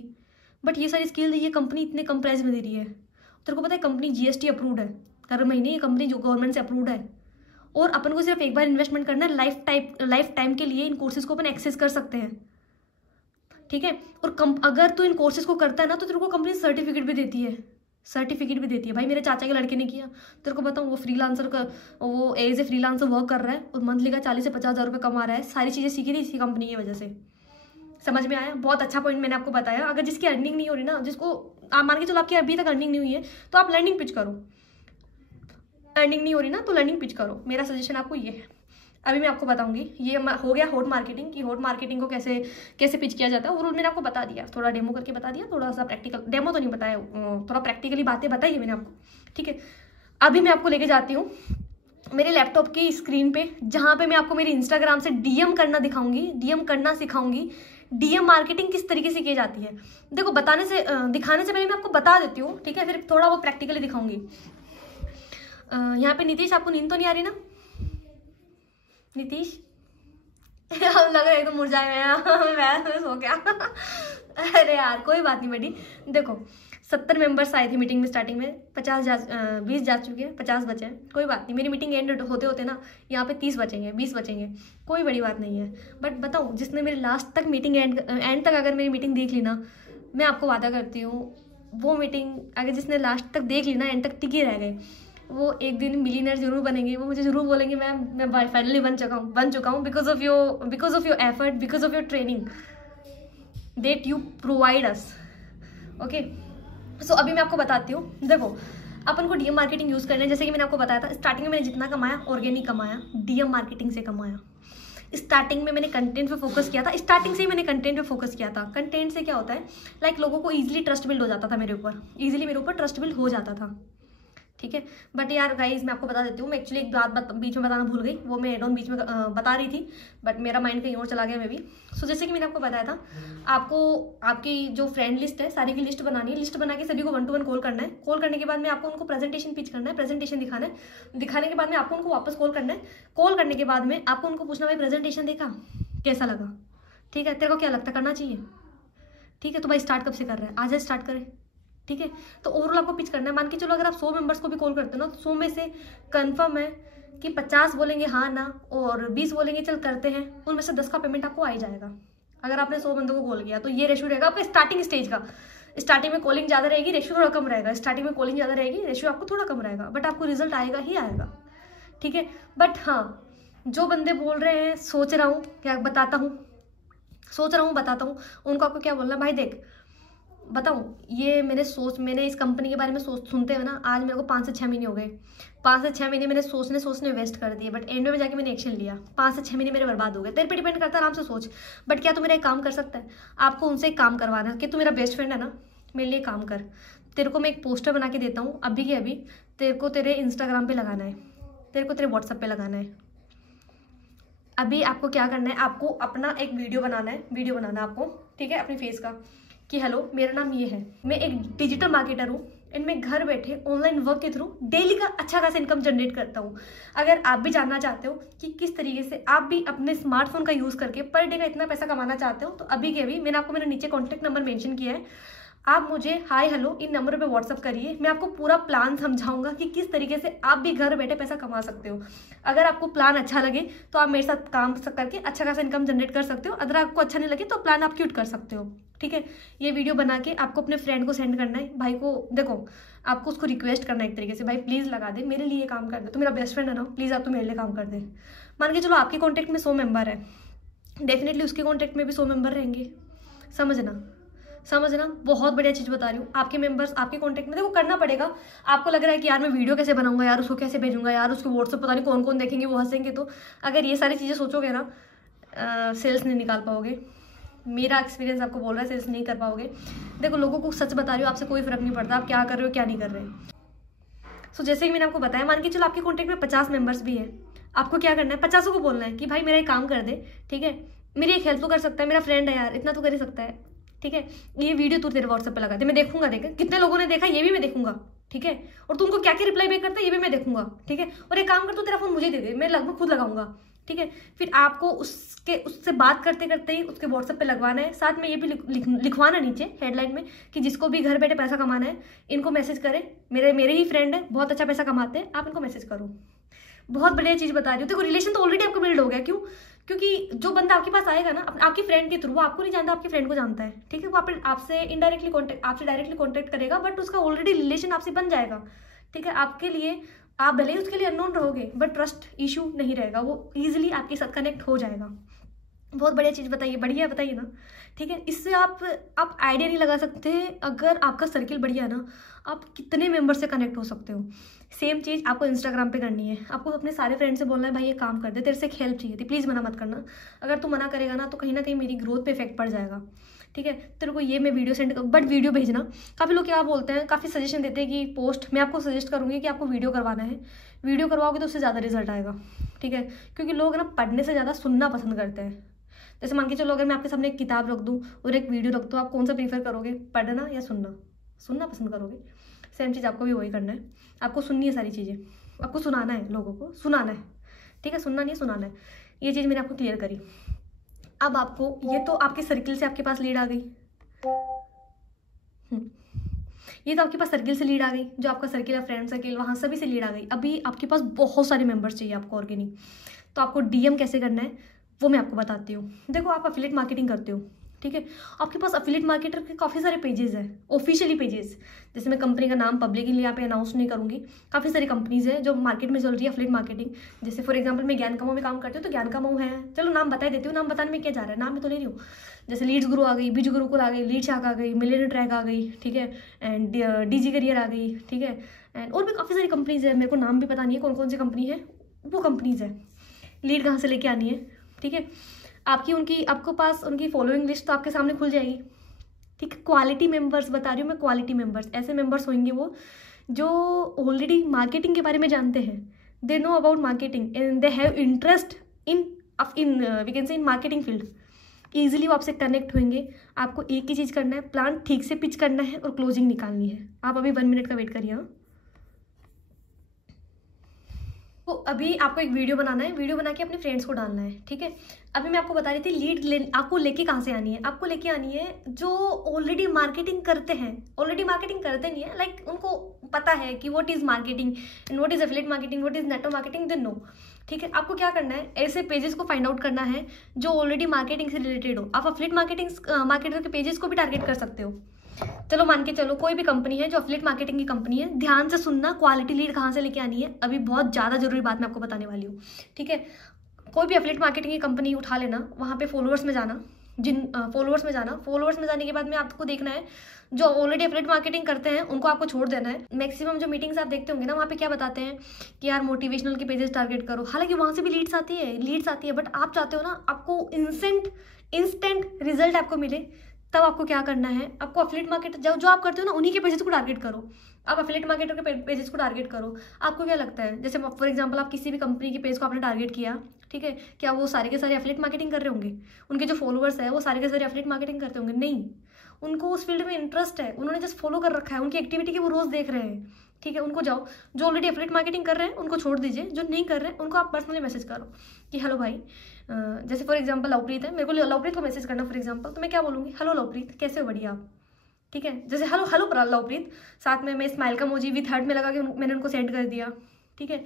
बट ये सारी स्किल ये कंपनी इतने कम प्राइस में दे रही है। तेरे को पता है कंपनी GST अप्रूव्ड है, हर महीने ये कंपनी जो गवर्नमेंट से अप्रूव्ड है, और अपन को सिर्फ एक बार इन्वेस्टमेंट करना है, लाइफ टाइम के लिए इन कोर्सेज को अपन एक्सेस कर सकते हैं, ठीक है। और अगर तू इन कोर्सेज को करता है ना तो तेरे को कंपनी सर्टिफिकेट भी देती है, भाई मेरे चाचा के लड़के ने किया, तेरे को बताऊँ वो फ्रीलांसर का, वो एज ए फ्रीलांसर वर्क कर रहा है और मंथली का 40 से 50 हज़ार रुपये कमा रहा है। सारी चीज़ें सीखी थी इसी कंपनी की वजह से। समझ में आया? बहुत अच्छा पॉइंट मैंने आपको बताया। अगर जिसकी अर्निंग नहीं हो रही ना, जिसको आप मान के चलो आपकी अभी तक अर्निंग नहीं हुई है, तो आप लर्निंग पिच करो। अर्निंग नहीं हो रही ना तो लर्निंग पिच करो, मेरा सजेशन आपको ये है। अभी मैं आपको बताऊंगी, ये हो गया हॉट मार्केटिंग की, हॉट मार्केटिंग को कैसे पिच किया जाता है, और मैंने आपको बता दिया, थोड़ा डेमो करके बता दिया, थोड़ा सा प्रैक्टिकल, डेमो तो नहीं बताया, थोड़ा प्रैक्टिकली बातें बताई है मैंने आपको, ठीक है। अभी मैं आपको लेके जाती हूँ मेरे लैपटॉप की स्क्रीन पे, जहाँ पे मैं आपको मेरे इंस्टाग्राम से DM करना सिखाऊंगी। DM मार्केटिंग किस तरीके से की जाती है। देखो दिखाने से पहले मैं आपको बता देती हूँ, ठीक है, फिर थोड़ा वो प्रैक्टिकली दिखाऊंगी। यहाँ पे नीतीश, आपको नींद तो नहीं आ रही ना? नीतीश लग रहा है तो मुरझाए मैं सो गया। अरे यार कोई बात नहीं बेटी, देखो 70 मेंबर्स आए थे मीटिंग में स्टार्टिंग में, 20 जा चुके हैं, 50 बचे हैं, कोई बात नहीं। मेरी मीटिंग एंड होते होते ना यहाँ पे 30 बचेंगे, 20 बचेंगे, कोई बड़ी बात नहीं है। बट बताऊँ, जिसने मेरी लास्ट तक मीटिंग एंड तक अगर मेरी मीटिंग देख ली ना, मैं आपको वादा करती हूँ वो मीटिंग अगर जिसने लास्ट तक देख ली ना, एंड तक टिके रह गए, वो एक दिन मिलीनियर जरूर बनेंगे। वो मुझे जरूर बोलेंगे मैं फाइनली बन चुका हूँ because of your effort, because of your training that you provide us. Okay, so अभी मैं आपको बताती हूँ। देखो अपन को DM मार्केटिंग यूज़ करना है, जैसे कि मैंने आपको बताया था, स्टार्टिंग में मैंने जितना कमाया ऑर्गेनिक कमाया, DM मार्केटिंग से कमाया। स्टार्टिंग में मैंने कंटेंट पे फोकस किया था, स्टार्टिंग से ही मैंने कंटेंट पे फोकस किया था। कंटेंट से क्या होता है, लाइक लोगों को ईजिली ट्रस्ट बिल्ड हो जाता था मेरे ऊपर ट्रस्ट बिल्ड हो जाता था, ठीक है। बट यार गाइज मैं आपको बता देती हूँ, मैं एक्चुअली एक बात बीच में बताना भूल गई, वो मैं एड ऑन बीच में बता रही थी, बट मेरा माइंड कहीं और चला गया मैं भी। सो जैसे कि मैंने आपको बताया था, आपको आपकी जो फ्रेंड लिस्ट है सारी की लिस्ट बनानी है, लिस्ट बना के सभी को 1 to 1 कॉल करना है। कॉल करने के बाद में आपको उनको प्रेजेंटेशन पिच करना है, प्रेजेंटेशन दिखाना है, दिखाने के बाद में आपको उनको वापस कॉल करना है। कॉल करने के बाद में आपको उनको पूछना, भाई प्रेजेंटेशन देखा, कैसा लगा, ठीक है, तेरे को क्या लगता करना चाहिए, ठीक है, तो भाई स्टार्ट कब से कर रहा है, आज स्टार्ट करें, ठीक है। तो ओवरऑल आपको पिच करना है। मान के चलो अगर आप 100 मेंबर्स को भी कॉल करते हो ना, तो 100 में से कंफर्म है कि 50 बोलेंगे हाँ ना, और 20 बोलेंगे चल करते हैं, उनमें से 10 का पेमेंट आपको आ ही जाएगा। अगर आपने 100 बंदों को कॉल किया तो ये रेशियो रहेगा आपका स्टार्टिंग स्टेज का। स्टार्टिंग में कॉलिंग ज़्यादा रहेगी, रेशियो थोड़ा कम रहेगा। स्टार्टिंग में कॉलिंग ज़्यादा रहेगी, रेशियो आपको थोड़ा कम रहेगा, बट आपको रिजल्ट आएगा ही आएगा, ठीक है। बट हाँ, जो बंदे बोल रहे हैं सोच रहा हूँ बताता हूँ, उनको आपको क्या बोलना है, भाई देख बताऊँ, ये मैंने इस कंपनी के बारे में सुनते हुए ना, आज मेरे को 5 से 6 महीने हो गए। 5 से 6 महीने मैंने सोचने वेस्ट कर दिए, बट एंड में जाके मैंने एक्शन लिया। 5 से 6 महीने मेरे बर्बाद हो गए। तेरे पे डिपेंड करता है, आराम से सोच। बट क्या तू मेरा एक काम कर सकता है? आपको उनसे एक काम करवाना कि तू मेरा बेस्ट फ्रेंड है ना, मेरे लिए काम कर। तेरे को मैं एक पोस्टर बना के देता हूँ अभी के अभी, तेरे को तेरे इंस्टाग्राम पे लगाना है, तेरे को तेरे व्हाट्सएप पे लगाना है। अभी आपको क्या करना है, आपको अपना एक वीडियो बनाना है आपको, ठीक है, अपनी फेस का, कि हेलो मेरा नाम ये है, मैं एक डिजिटल मार्केटर हूँ, एंड मैं घर बैठे ऑनलाइन वर्क के थ्रू डेली का अच्छा खासा इनकम जनरेट करता हूँ। अगर आप भी जानना चाहते हो कि किस तरीके से आप भी अपने स्मार्टफोन का यूज़ करके पर डे का इतना पैसा कमाना चाहते हो, तो अभी के अभी मैंने आपको मेरा नीचे कॉन्टैक्ट नंबर मेंशन किया है, आप मुझे हाय हेलो इन नंबर पे व्हाट्सअप करिए। मैं आपको पूरा प्लान समझाऊंगा कि किस तरीके से आप भी घर बैठे पैसा कमा सकते हो। अगर आपको प्लान अच्छा लगे तो आप मेरे साथ काम करके अच्छा खासा इनकम जनरेट कर सकते हो। अगर आपको अच्छा नहीं लगे तो प्लान आप क्यूट कर सकते हो, ठीक है। ये वीडियो बना के आपको अपने फ्रेंड को सेंड करना है, भाई को, देखो आपको उसको रिक्वेस्ट करना है एक तरीके से, भाई प्लीज़ लगा दे, मेरे लिए काम कर दे, तो मेरा बेस्ट फ्रेंड है ना, प्लीज़ आप तो मेरे लिए काम कर दे। मान के चलो आपके कॉन्टैक्ट में 100 मेंबर है, डेफिनेटली उसके कॉन्टैक्ट में भी 100 मेंबर रहेंगे। समझना, बहुत बढ़िया चीज़ बता रही हूँ। आपके मेंबर्स आपके कांटेक्ट में, देखो करना पड़ेगा। आपको लग रहा है कि यार मैं वीडियो कैसे बनाऊंगा, यार उसको कैसे भेजूंगा, यार उसको व्हाट्सएप पता नहीं कौन कौन देखेंगे, वो हंसेंगे, तो अगर ये सारी चीज़ें सोचोगे ना, सेल्स नहीं निकाल पाओगे। मेरा एक्सपीरियंस आपको बोल रहा है, सेल्स नहीं कर पाओगे। देखो लोगों को सच बता रही हो, आपसे कोई फर्क नहीं पड़ता आप क्या कर रहे हो क्या नहीं कर रहे। सो जैसे कि मैंने आपको बताया, मान के चलो आपके कॉन्टैक्ट में 50 मेंबर्स भी है, आपको क्या करना है, 50 को बोलना है कि भाई मेरा एक काम कर दे, ठीक है, मेरी एक हेल्प तो कर सकता है, मेरा फ्रेंड है यार, इतना तो कर ही सकता है, ठीक है, ये वीडियो तू तेरे व्हाट्सएप पे लगा दे, मैं देखूंगा, देख कितने लोगों ने देखा ये भी मैं देखूंगा, ठीक है, और तुमको क्या क्या रिप्लाई बैक करता है ये भी मैं देखूंगा, ठीक है। और एक काम कर, तू तेरा फोन मुझे दे दे, मैं लगभग खुद लगाऊंगा, ठीक है। फिर आपको उससे बात करते करते ही उसके व्हाट्सएप पे लगवाना है। साथ में ये भी लिखवाना नीचे हेडलाइन में कि जिसको भी घर बैठे पैसा कमाना है इनको मैसेज करें, मेरे ही फ्रेंड है, बहुत अच्छा पैसा कमाते हैं, आप इनको मैसेज करो। बहुत बढ़िया चीज़ बता रही हूँ। देखो रिलेशन तो ऑलरेडी आपको बिल्ड हो गया, क्यों? क्योंकि जो बंदा आपके पास आएगा ना आपकी फ्रेंड के थ्रू, वो आपको नहीं जानता, आपके फ्रेंड को जानता है, ठीक है। वो आपसे इनडायरेक्टली कॉन्टेक्ट, आपसे डायरेक्टली कॉन्टेक्ट करेगा, बट उसका ऑलरेडी रिलेशन आपसे बन जाएगा, ठीक है। आपके लिए, आप भले ही उसके लिए अननोन रहोगे, बट ट्रस्ट इशू नहीं रहेगा, वो ईजिली आपके साथ कनेक्ट हो जाएगा। बहुत बढ़िया चीज़ बताइए, बढ़िया बताइए ना, ठीक है। इससे आप आइडिया नहीं लगा सकते, अगर आपका सर्किल बढ़िया ना, आप कितने मेंबर से कनेक्ट हो सकते हो। सेम चीज़ आपको इंस्टाग्राम पे करनी है। आपको अपने सारे फ्रेंड से बोलना है, भाई ये काम कर दे, तेरे से एक हेल्प चाहिए थी, प्लीज़ मना मत करना। अगर तू मना करेगा ना तो कहीं ना कहीं मेरी ग्रोथ पे इफेक्ट पड़ जाएगा, ठीक है। तेरे को ये मैं वीडियो सेंड कर, बट वीडियो भेजना। काफ़ी लोग क्या बोलते हैं, काफ़ी सजेशन देते हैं कि पोस्ट, मैं आपको सजेस्ट करूँगी कि आपको वीडियो करवाना है। वीडियो करवाओगे तो उससे ज़्यादा रिजल्ट आएगा, ठीक है, क्योंकि लोग ना पढ़ने से ज़्यादा सुनना पसंद करते हैं। जैसे मान के चलो अगर मैं आपके सामने एक किताब रख दूँ और एक वीडियो रख दूँ, आप कौन सा प्रीफर करोगे, पढ़ना या सुनना? सुनना पसंद करोगे। सेम चीज़ आपको भी वही करना है, आपको सुननी है सारी चीज़ें, आपको सुनाना है, लोगों को सुनाना है, ठीक है, सुनना नहीं सुनाना है। ये चीज़ मैंने आपको क्लियर करी। अब आपको, ये तो आपके सर्किल से आपके पास लीड आ गई, ये तो आपके पास सर्किल से लीड आ गई, जो आपका सर्किल है, फ्रेंड सर्किल, वहाँ सभी से लीड आ गई। अभी आपके पास बहुत सारे मेंबर्स चाहिए आपको ऑर्गेनिक, तो आपको डीएम कैसे करना है वो मैं आपको बताती हूँ। देखो आप एफिलिएट मार्केटिंग करते हो, ठीक है, आपके पास एफिलिएट मार्केटर के काफ़ी सारे पेजेस हैं, ऑफिशियली पेजेस। जैसे मैं कंपनी का नाम पब्लिकली यहाँ पे अनाउंस नहीं करूँगी, काफ़ी सारी कंपनीज है जो मार्केट में चल रही है एफिलिएट मार्केटिंग। जैसे फॉर एग्जांपल मैं ज्ञान कमाओ में काम करती हूँ, तो ज्ञान कमाओ है, चलो नाम बता देती हूँ, नाम बताने में क्या जा रहा है, नाम में तो ले रही हूँ। जैसे लीड्स गुरु आ गई, बीज गुरुकुल आ गई, लीड शाख आ गई, मिलियनर ट्रैक आ गई, ठीक है, एंड डीजी करियर आ गई, ठीक है, एंड और भी काफ़ी सारी कंपनीज है, मेरे को नाम भी पता नहीं है कौन कौन सी कंपनी है, वो कंपनीज है। लीड कहाँ से लेके आनी है, ठीक है, आपको पास उनकी फॉलोइंग लिस्ट तो आपके सामने खुल जाएगी, ठीक है। क्वालिटी मेंबर्स बता रही हूँ मैं, क्वालिटी मेंबर्स, ऐसे मेंबर्स होंगे वो जो ऑलरेडी मार्केटिंग के बारे में जानते हैं, they know about marketing and they have interest in we can say in marketing field. Easily वो आपसे कनेक्ट होंगे। आपको एक ही चीज़ करना है, प्लान ठीक से पिच करना है और क्लोजिंग निकालनी है। आप अभी 1 मिनट का वेट करिए। हाँ, तो अभी आपको एक वीडियो बनाना है, वीडियो बना के अपने फ्रेंड्स को डालना है, ठीक है। अभी मैं आपको बता रही थी लीड आपको लेके कहाँ से आनी है, आपको लेके आनी है जो ऑलरेडी मार्केटिंग करते हैं, ऑलरेडी मार्केटिंग करते नहीं है, लाइक उनको पता है कि what is marketing and what is affiliate marketing, what is network marketing, they know, ठीक है। आपको क्या करना है, ऐसे पेजेस को फाइंड आउट करना है जो ऑलरेडी मार्केटिंग से रिलेटेड हो। आप एफिलिएट मार्केटर के पेजेस को भी टारगेट कर सकते हो। चलो मान के चलो कोई भी कंपनी है जो एफिलिएट मार्केटिंग की कंपनी है, ध्यान से सुनना, क्वालिटी लीड कहाँ से लेके आनी है, अभी बहुत ज़्यादा जरूरी बात मैं आपको बताने वाली हूँ, ठीक है। कोई भी एफिलिएट मार्केटिंग की कंपनी उठा लेना, वहाँ पे फॉलोअर्स में जाना, फॉलोअर्स में जाने के बाद में आपको देखना है जो ऑलरेडी एफिलिएट मार्केटिंग करते हैं उनको आपको छोड़ देना है। मैक्सिमम जो मीटिंग्स आप देखते होंगे ना, वहाँ पे क्या बताते हैं कि यार मोटिवेशनल के पेजेस टारगेट करो, हालांकि वहाँ से भी लीड्स आती है, बट आप चाहते हो ना आपको इंस्टेंट रिजल्ट आपको मिले, तब आपको क्या करना है, आपको एफिलिएट मार्केट जो आप करते हो ना उन्हीं के पेजेस को टारगेट करो। आप एफिलिएट मार्केटर के पेजेस को टारगेट करो। आपको क्या लगता है, जैसे फॉर एग्जांपल आप किसी भी कंपनी के पेज को आपने टारगेट किया, ठीक है, क्या वो सारे के सारे एफिलिएट मार्केटिंग कर रहे होंगे? उनके जो फॉलोअर्स है वो सारे के सारे एफिलिएट मार्केटिंग करते होंगे? नहीं, उनको उस फील्ड में इंटरेस्ट है, उन्होंने जस्ट फॉलो कर रखा है, उनकी एक्टिविटी की वो रोज़ देख रहे हैं, ठीक है। उनको जाओ, जो ऑलरेडी एफिलिएट मार्केटिंग कर रहे हैं उनको छोड़ दीजिए, जो नहीं कर रहे हैं उनको आप पर्सनली मैसेज करो कि हेलो भाई, जैसे फॉर एग्जांपल लवप्रीत है, मेरे को लवप्रीत को मैसेज करना फॉर एग्जांपल, तो मैं क्या बोलूँगी, हेलो लवप्रीत, कैसे हो, बढ़िया आप, ठीक है। जैसे हेलो हेलो लवप्रीत, साथ में मैं स्माइल का मोजी विथ हार्ट में लगा के मैंने उनको सेंड कर दिया, ठीक है।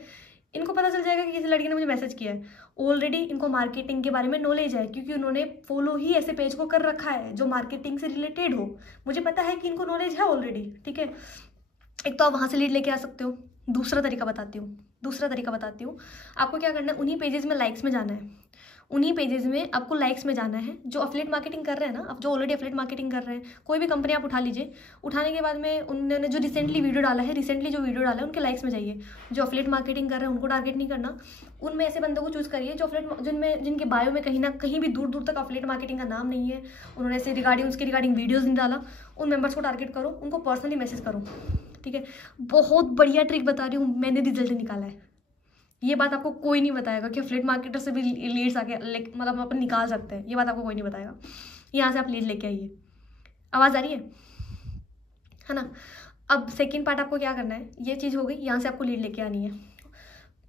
इनको पता चल जाएगा कि किसी लड़की ने मुझे मैसेज किया है, ऑलरेडी इनको मार्केटिंग के बारे में नॉलेज है, क्योंकि उन्होंने फॉलो ही ऐसे पेज को कर रखा है जो मार्केटिंग से रिलेटेड हो। मुझे पता है कि इनको नॉलेज है ऑलरेडी, ठीक है। एक तो आप वहाँ से लीड लेके आ सकते हो। दूसरा तरीका बताती हूँ, आपको क्या करना है, उन्हीं पेजेस में लाइक्स में जाना है, उन्हीं पेजेस में आपको लाइक्स में जाना है जो एफिलिएट मार्केटिंग कर रहे हैं ना, अब जो ऑलरेडी एफिलिएट मार्केटिंग कर रहे हैं, कोई भी कंपनी आप उठा लीजिए, उठाने के बाद में उन्होंने जो रिसेंटली वीडियो डाला है उनके लाइक्स में जाइए। जो एफिलिएट मार्केटिंग कर रहे हैं उनको टारगेट नहीं करना, उनमें ऐसे बंदों को चूज़ करिए जो जिनके बायो में कहीं ना कहीं भी दूर तक एफिलिएट मार्केटिंग का नाम नहीं है, उन्होंने ऐसे उसके रिगार्डिंग वीडियोज़ नहीं डाला, उन मेंबर्स को टारगेट करो, उनको पर्सनली मैसेज करो, ठीक है। बहुत बढ़िया ट्रिक बता रही हूँ, मैंने रिजल्ट निकाला है। ये बात आपको कोई नहीं बताएगा कि एफिलिएट मार्केटर से भी लीड्स आके मतलब अपन निकाल सकते हैं, ये बात आपको कोई नहीं बताएगा। यहाँ से आप लीड लेके आइए। आवाज़ आ रही है ना। अब सेकंड पार्ट आपको क्या करना है, ये चीज़ हो गई, यहाँ से आपको लीड लेके आनी है।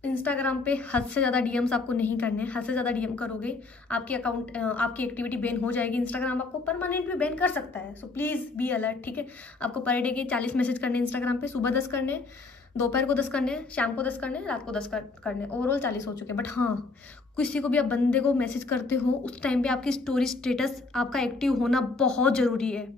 इंस्टाग्राम पे हद से ज़्यादा डीएम्स आपको नहीं करने, हद से ज़्यादा डीएम करोगे आपकी अकाउंट आपकी एक्टिविटी बैन हो जाएगी। इंस्टाग्राम आपको परमानेंट भी बैन कर सकता है, सो प्लीज़ बी अलर्ट, ठीक है। आपको पर डे के 40 मैसेज करने इंस्टाग्राम पे, सुबह 10 करने, दोपहर को 10 करने, शाम को 10 करने, रात को 10 करने, ओवरऑल 40 हो चुके हैं। बट हाँ, किसी को भी आप बंदे को मैसेज करते हो उस टाइम पे आपकी स्टोरी स्टेटस आपका एक्टिव होना बहुत ज़रूरी है,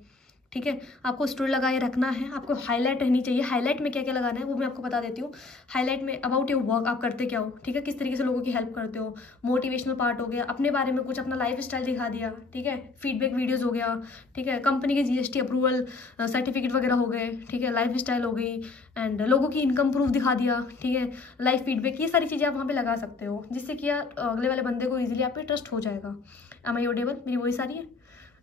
ठीक है। आपको स्टोरी लगाए रखना है, आपको हाईलाइट रहनी चाहिए। हाईलाइट में क्या क्या लगाना है वो मैं आपको बता देती हूँ। हाईलाइट में अबाउट योर वर्क, आप करते क्या हो, ठीक है, किस तरीके से लोगों की हेल्प करते हो, मोटिवेशनल पार्ट हो गया, अपने बारे में कुछ अपना लाइफ स्टाइल दिखा दिया, ठीक है, फीडबैक वीडियोज़ हो गया, ठीक है, कंपनी के GST अप्रूवल सर्टिफिकेट वगैरह हो गए, ठीक है, लाइफ स्टाइल हो गई, एंड लोगों की इनकम प्रूफ दिखा दिया, ठीक है, लाइफ फीडबैक, ये सारी चीज़ें आप वहाँ पे लगा सकते हो, जिससे कि अगले वाले बंदे को ईजिली आप पे ट्रस्ट हो जाएगा। एम आई ऑडिबल, मेरी वही सारी है।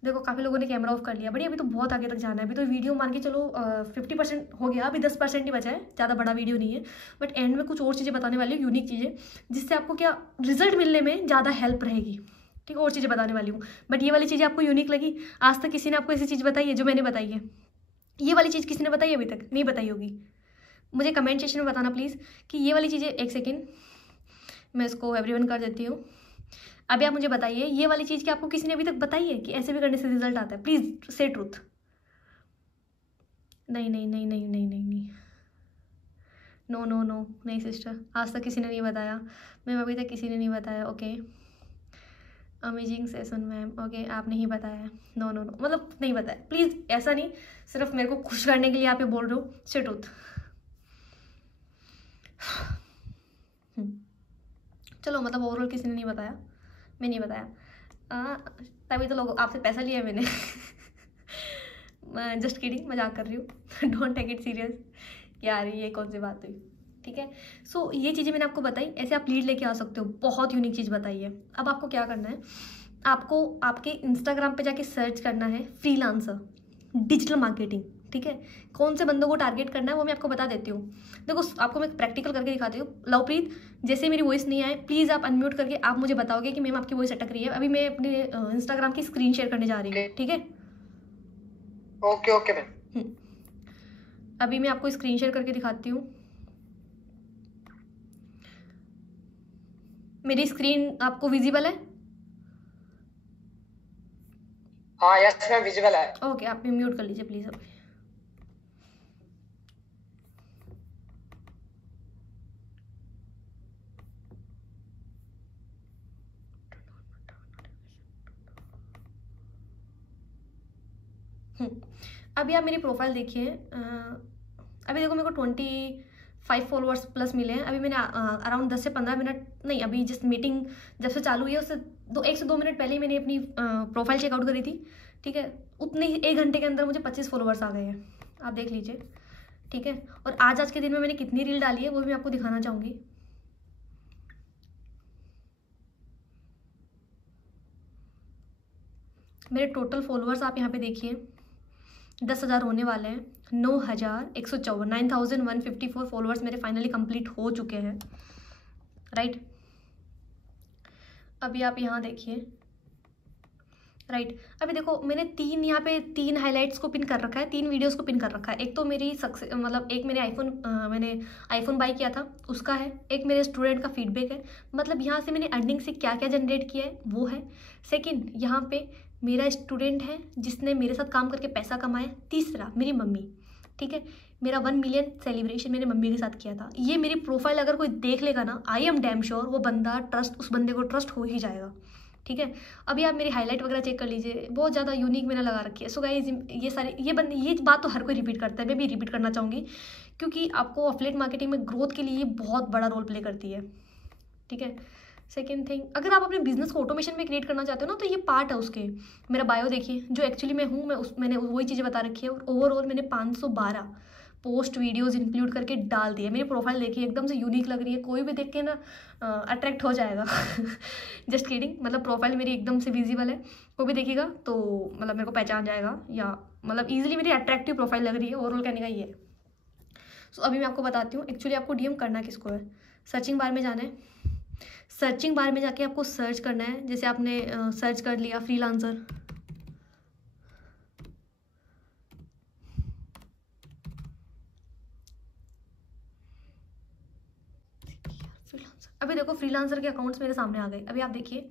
देखो काफ़ी लोगों ने कैमरा ऑफ कर लिया, बढ़िया, अभी तो बहुत आगे तक जाना है। अभी तो वीडियो मान के चलो 50% हो गया, अभी 10% ही बचा है, ज़्यादा बड़ा वीडियो नहीं है। बट एंड में कुछ और चीज़ें बताने वाली हूँ, यूनिक चीज़ें, जिससे आपको क्या रिजल्ट मिलने में ज़्यादा हेल्प रहेगी, ठीक है। और चीज़ें बताने वाली हूँ, बट ये वाली चीज़ें आपको यूनिक लगी। आज तक किसी ने आपको ऐसी चीज़ बताई है जो मैंने बताई है? ये वाली चीज़ किसी ने बताई अभी तक? नहीं बताई होगी। मुझे कमेंट सेक्शन में बताना प्लीज़ कि ये वाली चीज़ें, एक सेकेंड मैं इसको एवरीवन कर देती हूँ। अभी आप मुझे बताइए, ये वाली चीज़ की आपको किसी ने अभी तक बताई है कि ऐसे भी करने से रिजल्ट आता है? प्लीज़ से ट्रूथ। नहीं नहीं नहीं नहीं नहीं नहीं नहीं, नो नो नो, नहीं सिस्टर, आज तक किसी ने नहीं बताया मैम, अभी तक किसी ने नहीं बताया। Okay, amazing session ma'am, okay, आपने ही बताया। नो नो नो, मतलब नहीं बताया, प्लीज़ ऐसा नहीं, सिर्फ मेरे को खुश करने के लिए आप ये बोल रहे हो। से ट्रूथ। चलो, मतलब ओवरऑल किसी ने नहीं बताया, मैं नहीं बताया, तभी तो लोग आपसे पैसा लिया मैंने। जस्ट किडिंग, मजाक कर रही हूँ, डोंट टेक इट सीरियस यार, ये कौन सी बात हुई, ठीक है। सो ये चीज़ें मैंने आपको बताई, ऐसे आप लीड लेके आ सकते हो। बहुत यूनिक चीज़ बताई है। अब आपको क्या करना है, आपको आपके इंस्टाग्राम पे जाके सर्च करना है फ्रीलांसर डिजिटल मार्केटिंग, ठीक है। कौन से बंदों को टारगेट करना है वो मैं आपको बता देती हूँ। देखो, आपको मैं प्रैक्टिकल करके दिखाती हूँ। लवप्रीत, जैसे मेरी वॉइस नहीं आए, प्लीज़ आप अनम्यूट करके आप मुझे बताओगे कि मैम आपकी वॉइस अटक रही है। अभी मैं अपने इंस्टाग्राम की स्क्रीन शेयर करने जा रही हूँ, ठीक है। Okay okay ma'am. अभी मैं आपको स्क्रीन शेयर करके दिखाती हूँ। मेरी स्क्रीन आपको विजिबल है? हाँ यस मैम, विजिबल है। ओके, आप म्यूट कर लीजिए प्लीज़ अभी। अभी आप मेरी प्रोफाइल देखिए। अभी देखो, मेरे को 25 फॉलोअर्स प्लस मिले हैं। अभी मैंने अराउंड 10 से 15 मिनट नहीं, अभी जिस मीटिंग जब से चालू हुई है उससे 1 से 2 मिनट पहले ही मैंने अपनी प्रोफाइल चेकआउट करी थी, ठीक है। उतने ही 1 घंटे के अंदर मुझे 25 फॉलोअर्स आ गए हैं, आप देख लीजिए, ठीक है। और आज के दिन में मैंने कितनी रील डाली है वो भी मैं आपको दिखाना चाहूँगी। मेरे टोटल फॉलोअर्स आप यहाँ पे देखिए, 10,000 होने वाले हैं। 9,154 9,154 फॉलोअर्स मेरे फाइनली कंप्लीट हो चुके हैं, राइट। अभी आप यहाँ देखिए, राइट। अभी देखो मैंने यहाँ पे 3 हाइलाइट्स को पिन कर रखा है, 3 वीडियोस को पिन कर रखा है। एक तो मेरी सक्सेस मतलब एक मैंने आईफोन बाय किया था उसका है, एक मेरे स्टूडेंट का फीडबैक है, मतलब यहाँ से मैंने अर्निंग से क्या क्या जनरेट किया है वो है। सेकंड यहाँ पे मेरा स्टूडेंट है जिसने मेरे साथ काम करके पैसा कमाया। तीसरा मेरी मम्मी, ठीक है, मेरा 1 मिलियन सेलिब्रेशन मैंने मम्मी के साथ किया था। ये मेरी प्रोफाइल अगर कोई देख लेगा ना, आई एम डैम श्योर वो बंदा उस बंदे को ट्रस्ट हो ही जाएगा, ठीक है। अभी आप मेरी हाईलाइट वगैरह चेक कर लीजिए, बहुत ज़्यादा यूनिक मैंने लगा रखी है। सो गाइस ये बात तो हर कोई रिपीट करता है, मैं भी रिपीट करना चाहूँगी क्योंकि आपको एफिलिएट मार्केटिंग में ग्रोथ के लिए ये बहुत बड़ा रोल प्ले करती है, ठीक है। सेकेंड थिंग, अगर आप अपने बिजनेस को ऑटोमेशन में क्रिएट करना चाहते हो ना तो ये पार्ट है उसके। मेरा बायो देखिए जो एक्चुअली मैं हूँ, मैंने वही चीज़ें बता रखी है। और ओवरऑल मैंने 512 पोस्ट वीडियोस इंक्लूड करके डाल दिए। मेरी प्रोफाइल देखिए एकदम से यूनिक लग रही है, कोई भी देख के ना अट्रैक्ट हो जाएगा। जस्ट किडिंग, मतलब प्रोफाइल मेरी एकदम से विजिबल है, कोई भी देखेगा तो मतलब मेरे को पहचान जाएगा, या मतलब ईजिली मेरी अट्रैक्टिव प्रोफाइल लग रही है। ओवरऑल कहने का ये है। सो अभी मैं आपको बताती हूँ एक्चुअली आपको डीएम करना किसको है। सर्चिंग बार में जाना है, सर्चिंग बार में जाके आपको सर्च करना है। जैसे आपने सर्च कर लिया फ्रीलांसर, अभी देखो फ्रीलांसर के अकाउंट्स मेरे सामने आ गए। अभी आप देखिए,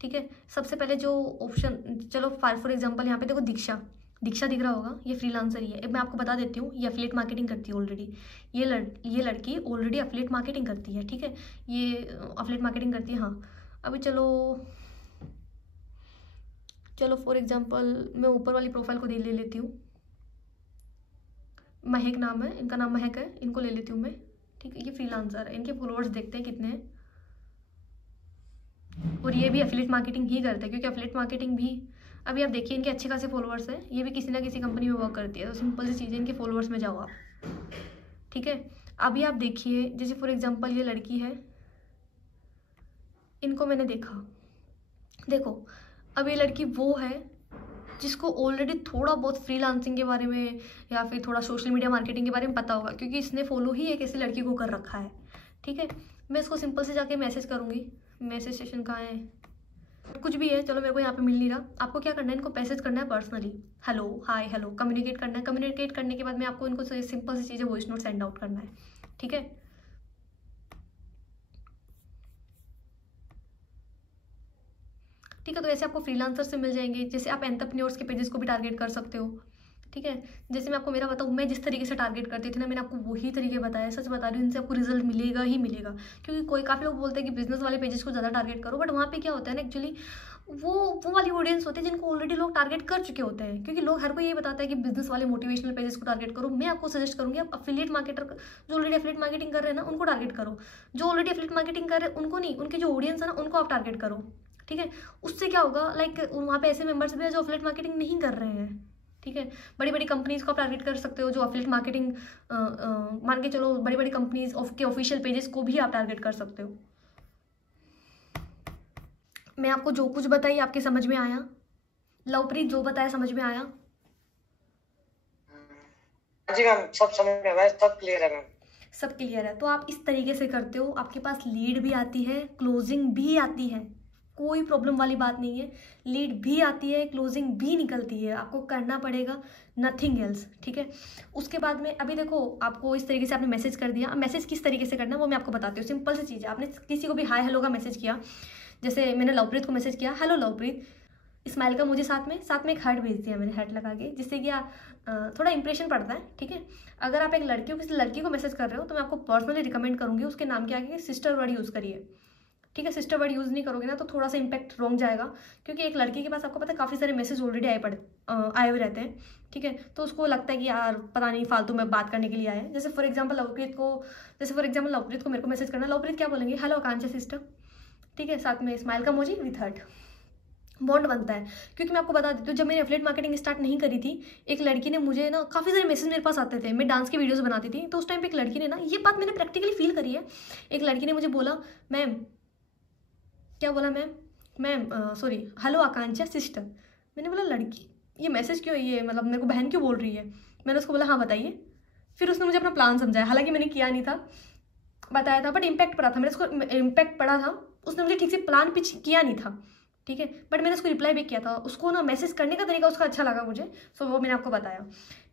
ठीक है, सबसे पहले जो ऑप्शन, चलो फॉर एग्जांपल यहाँ पे देखो दीक्षा दिख रहा होगा, ये फ्रीलांसर ही है। मैं आपको बता देती हूँ, ये एफिलिएट मार्केटिंग करती है ऑलरेडी। ये लड़की ऑलरेडी एफिलिएट मार्केटिंग करती है, ठीक है, ये एफिलिएट मार्केटिंग करती है। हाँ, अभी चलो फॉर एग्जांपल मैं ऊपर वाली प्रोफाइल को ले लेती हूँ। महक नाम है, इनका नाम महक है, इनको ले लेती हूँ मैं, ठीक है। ये फ्रीलांसर है, इनके फॉलोअर्स देखते हैं कितने हैं। और ये भी एफिलिएट मार्केटिंग ही करते हैं क्योंकि एफिलिएट मार्केटिंग भी, अभी आप देखिए इनके अच्छे खासे फॉलोअर्स हैं। ये भी किसी ना किसी कंपनी में वर्क करती है, तो सिंपल सी चीज़ है, इनके फॉलोअर्स में जाओ आप, ठीक है। अभी आप देखिए जैसे फॉर एग्जांपल ये लड़की है, इनको मैंने देखो अब ये लड़की वो है जिसको ऑलरेडी थोड़ा बहुत फ्रीलांसिंग के बारे में या फिर थोड़ा सोशल मीडिया मार्केटिंग के बारे में पता होगा क्योंकि इसने फॉलो ही एक ऐसी लड़की को कर रखा है, ठीक है। मैं इसको सिंपल से जाके मैसेज करूँगी। मैसेज सेशन कहाँ है, कुछ भी है, चलो मेरे को यहाँ पे मिल नहीं रहा। आपको क्या करना है, इनको मैसेज करना है personally, hello hi hello, communicate करना है। कम्युनिकेट करने के बाद में आपको इनको सिंपल सी चीज़ें वॉइस नोट सेंड आउट करना है, ठीक है। ठीक है, तो ऐसे आपको फ्रीलांसर से मिल जाएंगे। जैसे आप एंटरप्रेन्योर्स के पेजेस को भी टारगेट कर सकते हो, ठीक है। जैसे मैं आपको मेरा बताऊँ, मैं जिस तरीके से टारगेट करती थी ना, मैंने आपको वही तरीके बताया। सच बता रही हूँ, इनसे आपको रिजल्ट मिलेगा ही मिलेगा। क्योंकि काफ़ी लोग बोलते हैं कि बिजनेस वाले पेजेस को ज़्यादा टारगेट करो, बट वहाँ पे क्या होता है ना, एक्चुअली वो वाली ऑडियंस होती है जिनको ऑलरेडी लोग टारगेट कर चुके होते हैं। क्योंकि लोग हर कोई यही बताता है कि बिजनेस वाले मोटिवेशनल पेजेस को टारगेट करो। मैं आपको सजेस्ट करूँगी आप एफिलिएट मार्केटर जो ऑलरेडी एफिलिएट मार्केटिंग कर रहे हैं ना, उनको टारगेट करो। जो ऑलरेडी एफिलिएट मार्केटिंग कर रहे हैं उनको नहीं, उनकी जो ऑडियंस है ना उनको आप टारगेट करो, ठीक है। उससे क्या होगा, लाइक वहाँ पे ऐसे मेंबर्स भी है जो एफिलिएट मार्केटिंग नहीं कर रहे हैं, ठीक है। बड़ी बड़ी कंपनीज को आप टारगेट कर सकते हो जो एफिलिएट मार्केटिंग मान के चलो, बड़ी बड़ी कंपनीज के ऑफिशियल पेजेस को भी आप टारगेट कर सकते हो। मैं आपको जो कुछ बताई आपके समझ में आया? लवप्रीत जो बताया समझ में आया? जी मैम, सब समझ में आया, सब क्लियर है मैम। सब क्लियर है। तो आप इस तरीके से करते हो, आपके पास लीड भी आती है, क्लोजिंग भी आती है, कोई प्रॉब्लम वाली बात नहीं है। लीड भी आती है, क्लोजिंग भी निकलती है, आपको करना पड़ेगा नथिंग एल्स, ठीक है। उसके बाद में अभी देखो, आपको इस तरीके से आपने मैसेज कर दिया। अब मैसेज किस तरीके से करना है वो मैं आपको बताती हूँ। सिंपल सी चीज़ है, आपने किसी को भी हाय हेलो का मैसेज किया। जैसे मैंने लवप्रीत को मैसेज किया, हेलो लवप्रीत, स्माइल का मुझे साथ में एक हार्ट भेज दिया मैंने, हार्ट लगा के, जिससे कि थोड़ा इंप्रेशन पड़ता है, ठीक है। अगर आप एक लड़की को किसी लड़की को मैसेज कर रहे हो तो मैं आपको पर्सनली रिकमेंड करूँगी उसके नाम के आगे सिस्टर वर्ड यूज़ करिए, ठीक है। सिस्टर वर्ड यूज़ नहीं करोगे ना तो थोड़ा सा इंपैक्ट रॉन्ग जाएगा, क्योंकि एक लड़की के पास आपको पता है काफ़ी सारे मैसेज ऑलरेडी आए हुए रहते हैं, ठीक है। तो उसको लगता है कि यार पता नहीं फालतू में बात करने के लिए आए हैं। जैसे फॉर एग्जाम्पल लवप्रीत को मेरे को मैसेज करना, लवप्रीत क्या बोलेंगे, हेलो आकांक्षा सिस्टर, ठीक है, साथ में स्माइल का इमोजी विथ हार्ट, बॉन्ड बनता है। क्योंकि मैं आपको बता देती हूँ, जब मैंने एफिलिएट मार्केटिंग स्टार्ट नहीं करी थी, एक लड़की ने मुझे ना, काफ़ी सारे मैसेज मेरे पास आते थे, मैं डांस की वीडियोस बनाती थी, तो उस टाइम पे एक लड़की ने ना, ये बात मैंने प्रैक्टिकली फील करी है, एक लड़की ने मुझे बोला, मैम क्या बोला, मैम सॉरी, हेलो आकांक्षा सिस्टर। मैंने बोला लड़की ये मैसेज क्यों, ये मतलब मेरे को बहन क्यों बोल रही है। मैंने उसको बोला हाँ बताइए। फिर उसने मुझे अपना प्लान समझाया, हालांकि मैंने किया नहीं था, बताया था, बट इम्पैक्ट पड़ा था, मेरे उसको इम्पैक्ट पड़ा था, उसने मुझे ठीक से प्लान पिच किया नहीं था, ठीक है। बट मैंने उसको रिप्लाई बैक किया था, उसको ना मैसेज करने का तरीका उसका अच्छा लगा मुझे, सो वो मैंने आपको बताया।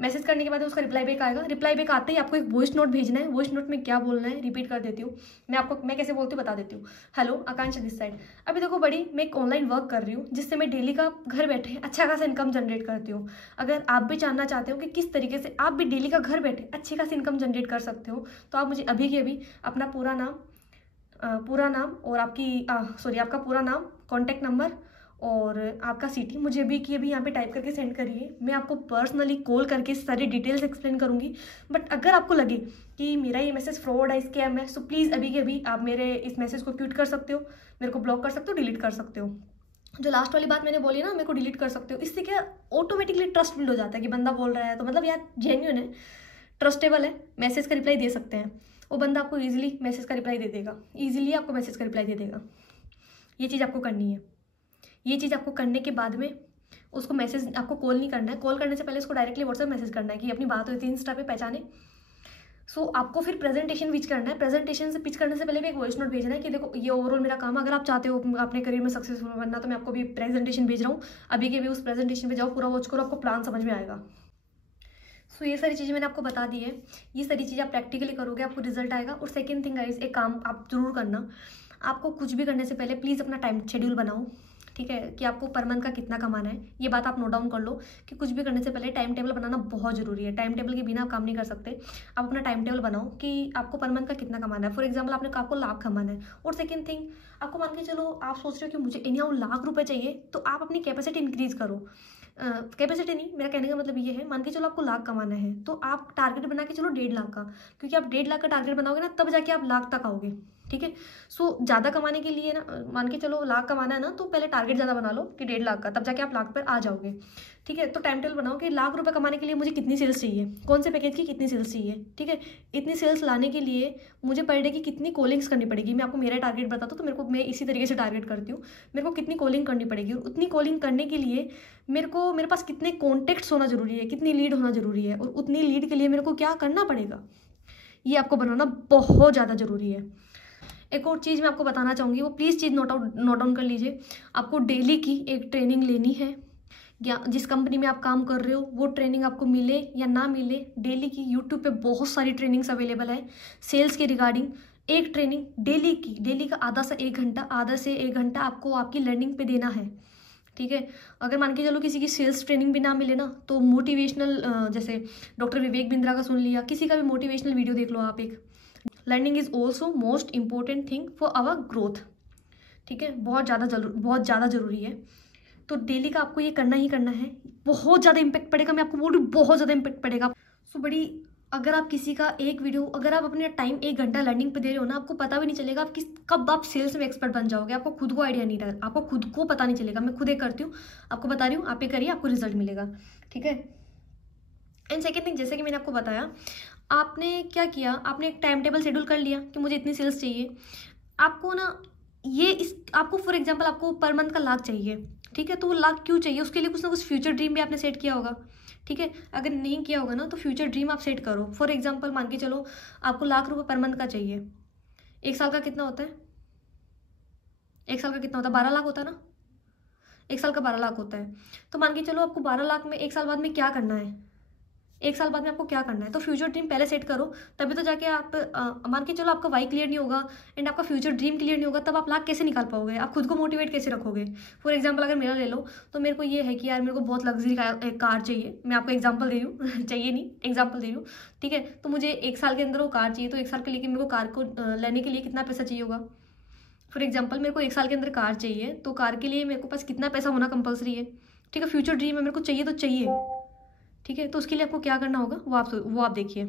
मैसेज करने के बाद उसका रिप्लाई बैक आएगा, रिप्लाई बैक आते ही आपको एक वॉइस नोट भेजना है। वॉइस नोट में क्या बोलना है रिपीट कर देती हूँ मैं कैसे बोलती हूँ बता देती हूँ। हेलो आकांक्षा दिस साइड, अभी देखो बड़ी, मैं एक ऑनलाइन वर्क कर रही हूँ जिससे मैं डेली का घर बैठे अच्छा खासा इनकम जनरेट करती हूँ। अगर आप भी जानना चाहते हो कि किस तरीके से आप भी डेली का घर बैठे अच्छी खासी इनकम जनरेट कर सकते हो, तो आप मुझे अभी के अभी अपना पूरा नाम और आपका पूरा नाम, कॉन्टैक्ट नंबर और आपका सिटी मुझे अभी की अभी यहाँ पे टाइप करके सेंड करिए। मैं आपको पर्सनली कॉल करके सारी डिटेल्स एक्सप्लेन करूँगी। बट अगर आपको लगे कि मेरा ये मैसेज फ्रॉड है, स्कैम है, सो प्लीज़ अभी के अभी आप मेरे इस मैसेज को क्यूट कर सकते हो, मेरे को ब्लॉक कर सकते हो, डिलीट कर सकते हो। जो लास्ट वाली बात मैंने बोली ना, मेरे को डिलीट कर सकते हो। इससे क्या ऑटोमेटिकली ट्रस्ट बिल्ड हो जाता है कि बंदा बोल रहा है तो मतलब यार जेन्युइन है, ट्रस्टेबल है, मैसेज का रिप्लाई दे सकते हैं। वो बंदा आपको ईजिली मैसेज का रिप्लाई दे देगा, ईजिली आपको मैसेज का रिप्लाई दे देगा। ये चीज़ आपको करनी है। ये चीज़ आपको करने के बाद में उसको मैसेज, आपको कॉल नहीं करना है, कॉल करने से पहले उसको डायरेक्टली व्हाट्सएप मैसेज करना है कि अपनी बात हुई थी इंस्टा पे पहचाने। सो आपको फिर प्रेजेंटेशन पिच करना है। प्रेजेंटेशन से पिच करने से पहले भी एक वॉइस नोट भेजना है कि देखो ये ओवरऑल मेरा काम है, अगर आप चाहते हो अपने करियर में सक्सेसफुल बनना तो मैं आपको भी प्रेजेंटेशन भेज रहा हूँ, अभी के भी उस प्रेजेंटेशन पे जाओ, पूरा वॉच करो, आपको प्लान समझ में आएगा। सो ये सारी चीज़ें मैंने आपको बता दी है, ये सारी चीज़ें आप प्रैक्टिकली करोगे आपको रिजल्ट आएगा। और सेकंड थिंग गाइस, एक काम आप जरूर करना, आपको कुछ भी करने से पहले प्लीज़ अपना टाइम शेड्यूल बनाओ, ठीक है, कि आपको पर मंथ का कितना कमाना है। ये बात आप नोट डाउन कर लो कि कुछ भी करने से पहले टाइम टेबल बनाना बहुत ज़रूरी है। टाइम टेबल के बिना आप काम नहीं कर सकते। आप अपना टाइम टेबल बनाओ कि आपको पर मंथ का कितना कमाना है। फॉर एग्जाम्पल आपको लाख कमाना है। और सेकंड थिंग, आपको मान के चलो आप सोच रहे हो कि मुझे इन्हीं लाख रुपए चाहिए, तो आप अपनी कैपेसिटी इंक्रीज करो। कैपेसिटी नहीं, मेरा कहने का मतलब ये है, मान के चलो आपको लाख कमाना है तो आप टारगेट बना के चलो 1.5 लाख का, क्योंकि आप 1.5 लाख का टारगेट बनाओगे ना तब जाके आप लाख तक आओगे, ठीक है। सो ज़्यादा कमाने के लिए ना, मान के चलो लाख कमाना है ना, तो पहले टारगेट ज़्यादा बना लो कि 1.5 लाख का, तब जाके आप लाख पर आ जाओगे, ठीक है। तो टाइम टेबल बनाओ कि लाख रुपए कमाने के लिए मुझे कितनी सेल्स चाहिए, कौन से पैकेज की कितनी सेल्स चाहिए, ठीक है। इतनी सेल्स लाने के लिए मुझे पर डे की कितनी कॉलिंग्स करनी पड़ेगी। मैं आपको मेरा टारगेट बताता हूँ, तो मैं इसी तरीके से टारगेट करती हूँ। मेरे को कितनी कॉलिंग करनी पड़ेगी, और उतनी कॉलिंग करने के लिए मेरे पास कितने कॉन्टेक्ट्स होना जरूरी है, कितनी लीड होना जरूरी है, और उतनी लीड के लिए मेरे को क्या करना पड़ेगा, ये आपको बनाना बहुत ज़्यादा ज़रूरी है। एक और चीज़ मैं आपको बताना चाहूँगी, वो प्लीज़ चीज़ नोट डाउन कर लीजिए। आपको डेली की एक ट्रेनिंग लेनी है, या जिस कंपनी में आप काम कर रहे हो वो ट्रेनिंग आपको मिले या ना मिले, डेली की यूट्यूब पे बहुत सारी ट्रेनिंग्स अवेलेबल है सेल्स के रिगार्डिंग। एक ट्रेनिंग डेली का आधा से एक घंटा आपको आपकी लर्निंग पे देना है, ठीक है। अगर मान के चलो किसी की सेल्स ट्रेनिंग भी ना मिले ना, तो मोटिवेशनल, जैसे डॉक्टर विवेक बिंद्रा का सुन लिया, किसी का भी मोटिवेशनल वीडियो देख लो आप। एक learning is also most important thing for our growth, ठीक है, बहुत ज़्यादा ज़रूरी है। तो डेली का आपको ये करना ही करना है। बहुत ज़्यादा इम्पैक्ट पड़ेगा, मैं आपको बोल रही हूँ, बहुत ज़्यादा इम्पैक्ट पड़ेगा। सो अगर आप किसी का एक वीडियो, अगर आप अपने टाइम 1 घंटा लर्निंग पे दे रहे हो ना, आपको पता भी नहीं चलेगा आप कब आप सेल्स में एक्सपर्ट बन जाओगे। आपको खुद को आइडिया नहीं रहेगा, आपको खुद को पता नहीं चलेगा। मैं खुद एक करती हूँ, आपको बता रही हूँ, आप ये करिए, आपको रिजल्ट मिलेगा, ठीक है। एंड सेकेंड थिंग, जैसे कि मैंने आपको बताया, आपने क्या किया, आपने एक टाइम टेबल शेड्यूल कर लिया कि मुझे इतनी सेल्स चाहिए। आपको ना आपको फॉर एग्जाम्पल आपको पर मंथ का लाख चाहिए, ठीक है। तो वो लाख क्यों चाहिए, उसके लिए कुछ ना कुछ फ्यूचर ड्रीम भी आपने सेट किया होगा, ठीक है। अगर नहीं किया होगा ना, तो फ्यूचर ड्रीम आप सेट करो। फॉर एग्जाम्पल मान के चलो आपको लाख रुपए पर मंथ का चाहिए। 1 साल का कितना होता है, 1 साल का कितना होता है, 12 लाख होता है ना, 1 साल का 12 लाख होता है। तो मान के चलो आपको 12 लाख में 1 साल बाद में क्या करना है, 1 साल बाद में आपको क्या करना है। तो फ्यूचर ड्रीम पहले सेट करो, तभी तो जाके आप मान के चलो आपका वाई क्लियर नहीं होगा एंड आपका फ्यूचर ड्रीम क्लियर नहीं होगा, तब आप लाख कैसे निकाल पाओगे, आप खुद को मोटिवेट कैसे रखोगे। फॉर एग्जांपल अगर मेरा ले लो, तो मेरे को ये है कि यार मेरे को बहुत लग्जरी कार चाहिए। मैं आपको एग्जांपल दे रही हूँ चाहिए नहीं, एग्जांपल दे रही हूँ, ठीक है। तो मुझे 1 साल के अंदर वो कार चाहिए, तो 1 साल के लिए मेरे को कार को लेने के लिए कितना पैसा चाहिए होगा। फॉर एग्जाम्पल मेरे को 1 साल के अंदर कार चाहिए, तो कार के लिए मेरे को पास कितना पैसा होना कंपलसरी है, ठीक है। फ्यूचर ड्रीम है, मेरे को चाहिए तो चाहिए, ठीक है। तो उसके लिए आपको क्या करना होगा वो आप देखिए।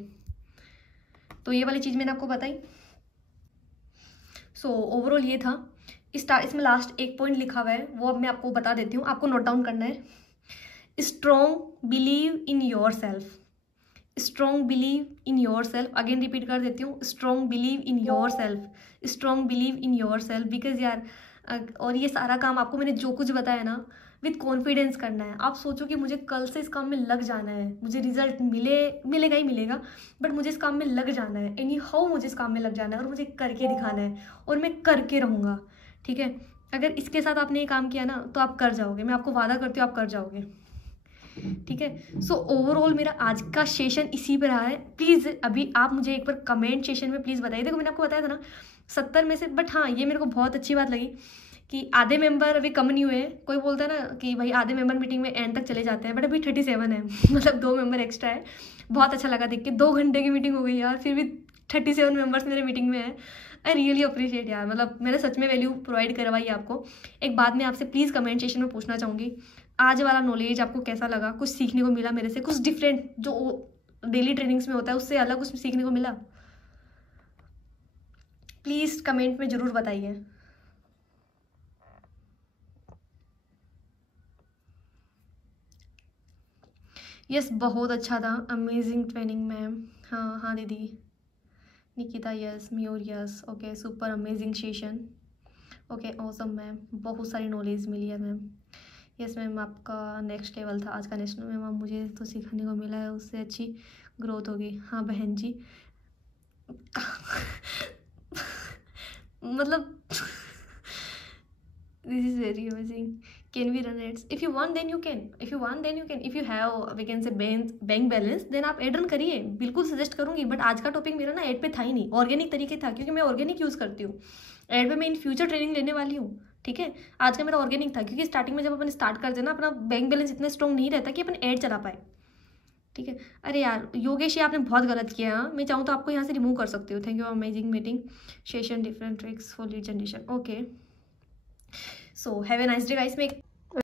तो ये वाली चीज़ मैंने आपको बताई। सो ओवरऑल ये था। इसमें लास्ट एक पॉइंट लिखा हुआ है, वो अब मैं आपको बता देती हूँ, आपको नोट डाउन करना है। Strong believe in your self, strong believe in your self. Again repeat कर देती हूँ, strong believe in your self, strong believe in your self. Because यार, और ये सारा काम आपको मैंने जो कुछ बताया ना, विथ कॉन्फिडेंस करना है। आप सोचो कि मुझे कल से इस काम में लग जाना है, मुझे रिजल्ट मिलेगा ही मिलेगा, बट मुझे इस काम में लग जाना है। एनी हाउ मुझे इस काम में लग जाना है, और मुझे करके दिखाना है, और मैं करके रहूँगा, ठीक है। अगर इसके साथ आपने ये काम किया ना तो आप कर जाओगे, मैं आपको वादा करती हूँ आप कर जाओगे, ठीक है। सो ओवरऑल मेरा आज का सेशन इसी पर रहा है। प्लीज़ अभी आप मुझे एक बार कमेंट सेशन में प्लीज़ बताइए। देखो मैंने आपको बताया था ना 70 में से, बट हाँ ये मेरे को बहुत अच्छी बात लगी कि आधे मेंबर अभी कम नहीं हुए। कोई बोलता है ना कि भाई आधे मेंबर मीटिंग में एंड तक चले जाते हैं, बट अभी 37 है मतलब 2 मेंबर एक्स्ट्रा है। बहुत अच्छा लगा देख के, 2 घंटे की मीटिंग हो गई यार, फिर भी 37 मेंबर्स मेरे मीटिंग में है। आई रियली अप्रिशिएट यार, मतलब मैंने सच में वैल्यू प्रोवाइड करवाई है आपको। एक बात मैं आपसे प्लीज़ कमेंट सेशन में पूछना चाहूँगी, आज वाला नॉलेज आपको कैसा लगा? कुछ सीखने को मिला मेरे से? कुछ डिफरेंट जो डेली ट्रेनिंग्स में होता है उससे अलग कुछ सीखने को मिला? प्लीज़ कमेंट में ज़रूर बताइए। यस बहुत अच्छा था, अमेजिंग ट्रेनिंग मैम। हाँ हाँ दीदी निकिता यस, म्यूर yes, okay super amazing session, okay awesome ma'am, बहुत सारी नॉलेज मिली है मैम। यस मैम आपका नेक्स्ट लेवल था आज का नेशनल मैम, मुझे तो सीखने को मिला है, उससे अच्छी ग्रोथ होगी। हाँ बहन जी मतलब this is very amazing. Can we run ads? If you want then you can. If you want then you can. If you have we can say bank balance then आप एड रन करिए, बिल्कुल सजेस्ट करूँगी। बट आज का टॉपिक मेरा ना एड पे था ही नहीं, ऑर्गेनिक तरीके था, क्योंकि मैं ऑर्गेनिक यूज़ करती हूँ। एड पे मैं इन फ्यूचर ट्रेनिंग लेने वाली हूँ, ठीक है। आज का मेरा ऑर्गेनिक था, क्योंकि स्टार्टिंग में जब अपन स्टार्ट करते ना अपना बैंक बैलेंस इतना स्ट्रॉन्ग नहीं रहता कि अपन एड चला पाए, ठीक है। अरे यार योगेश ये आपने बहुत गलत किया। हाँ मैं चाहूँ तो आपको यहाँ से रिमूव कर सकती हूँ। Thank you amazing meeting session, different tricks for lead generation, okay. So have a nice day guys. मैं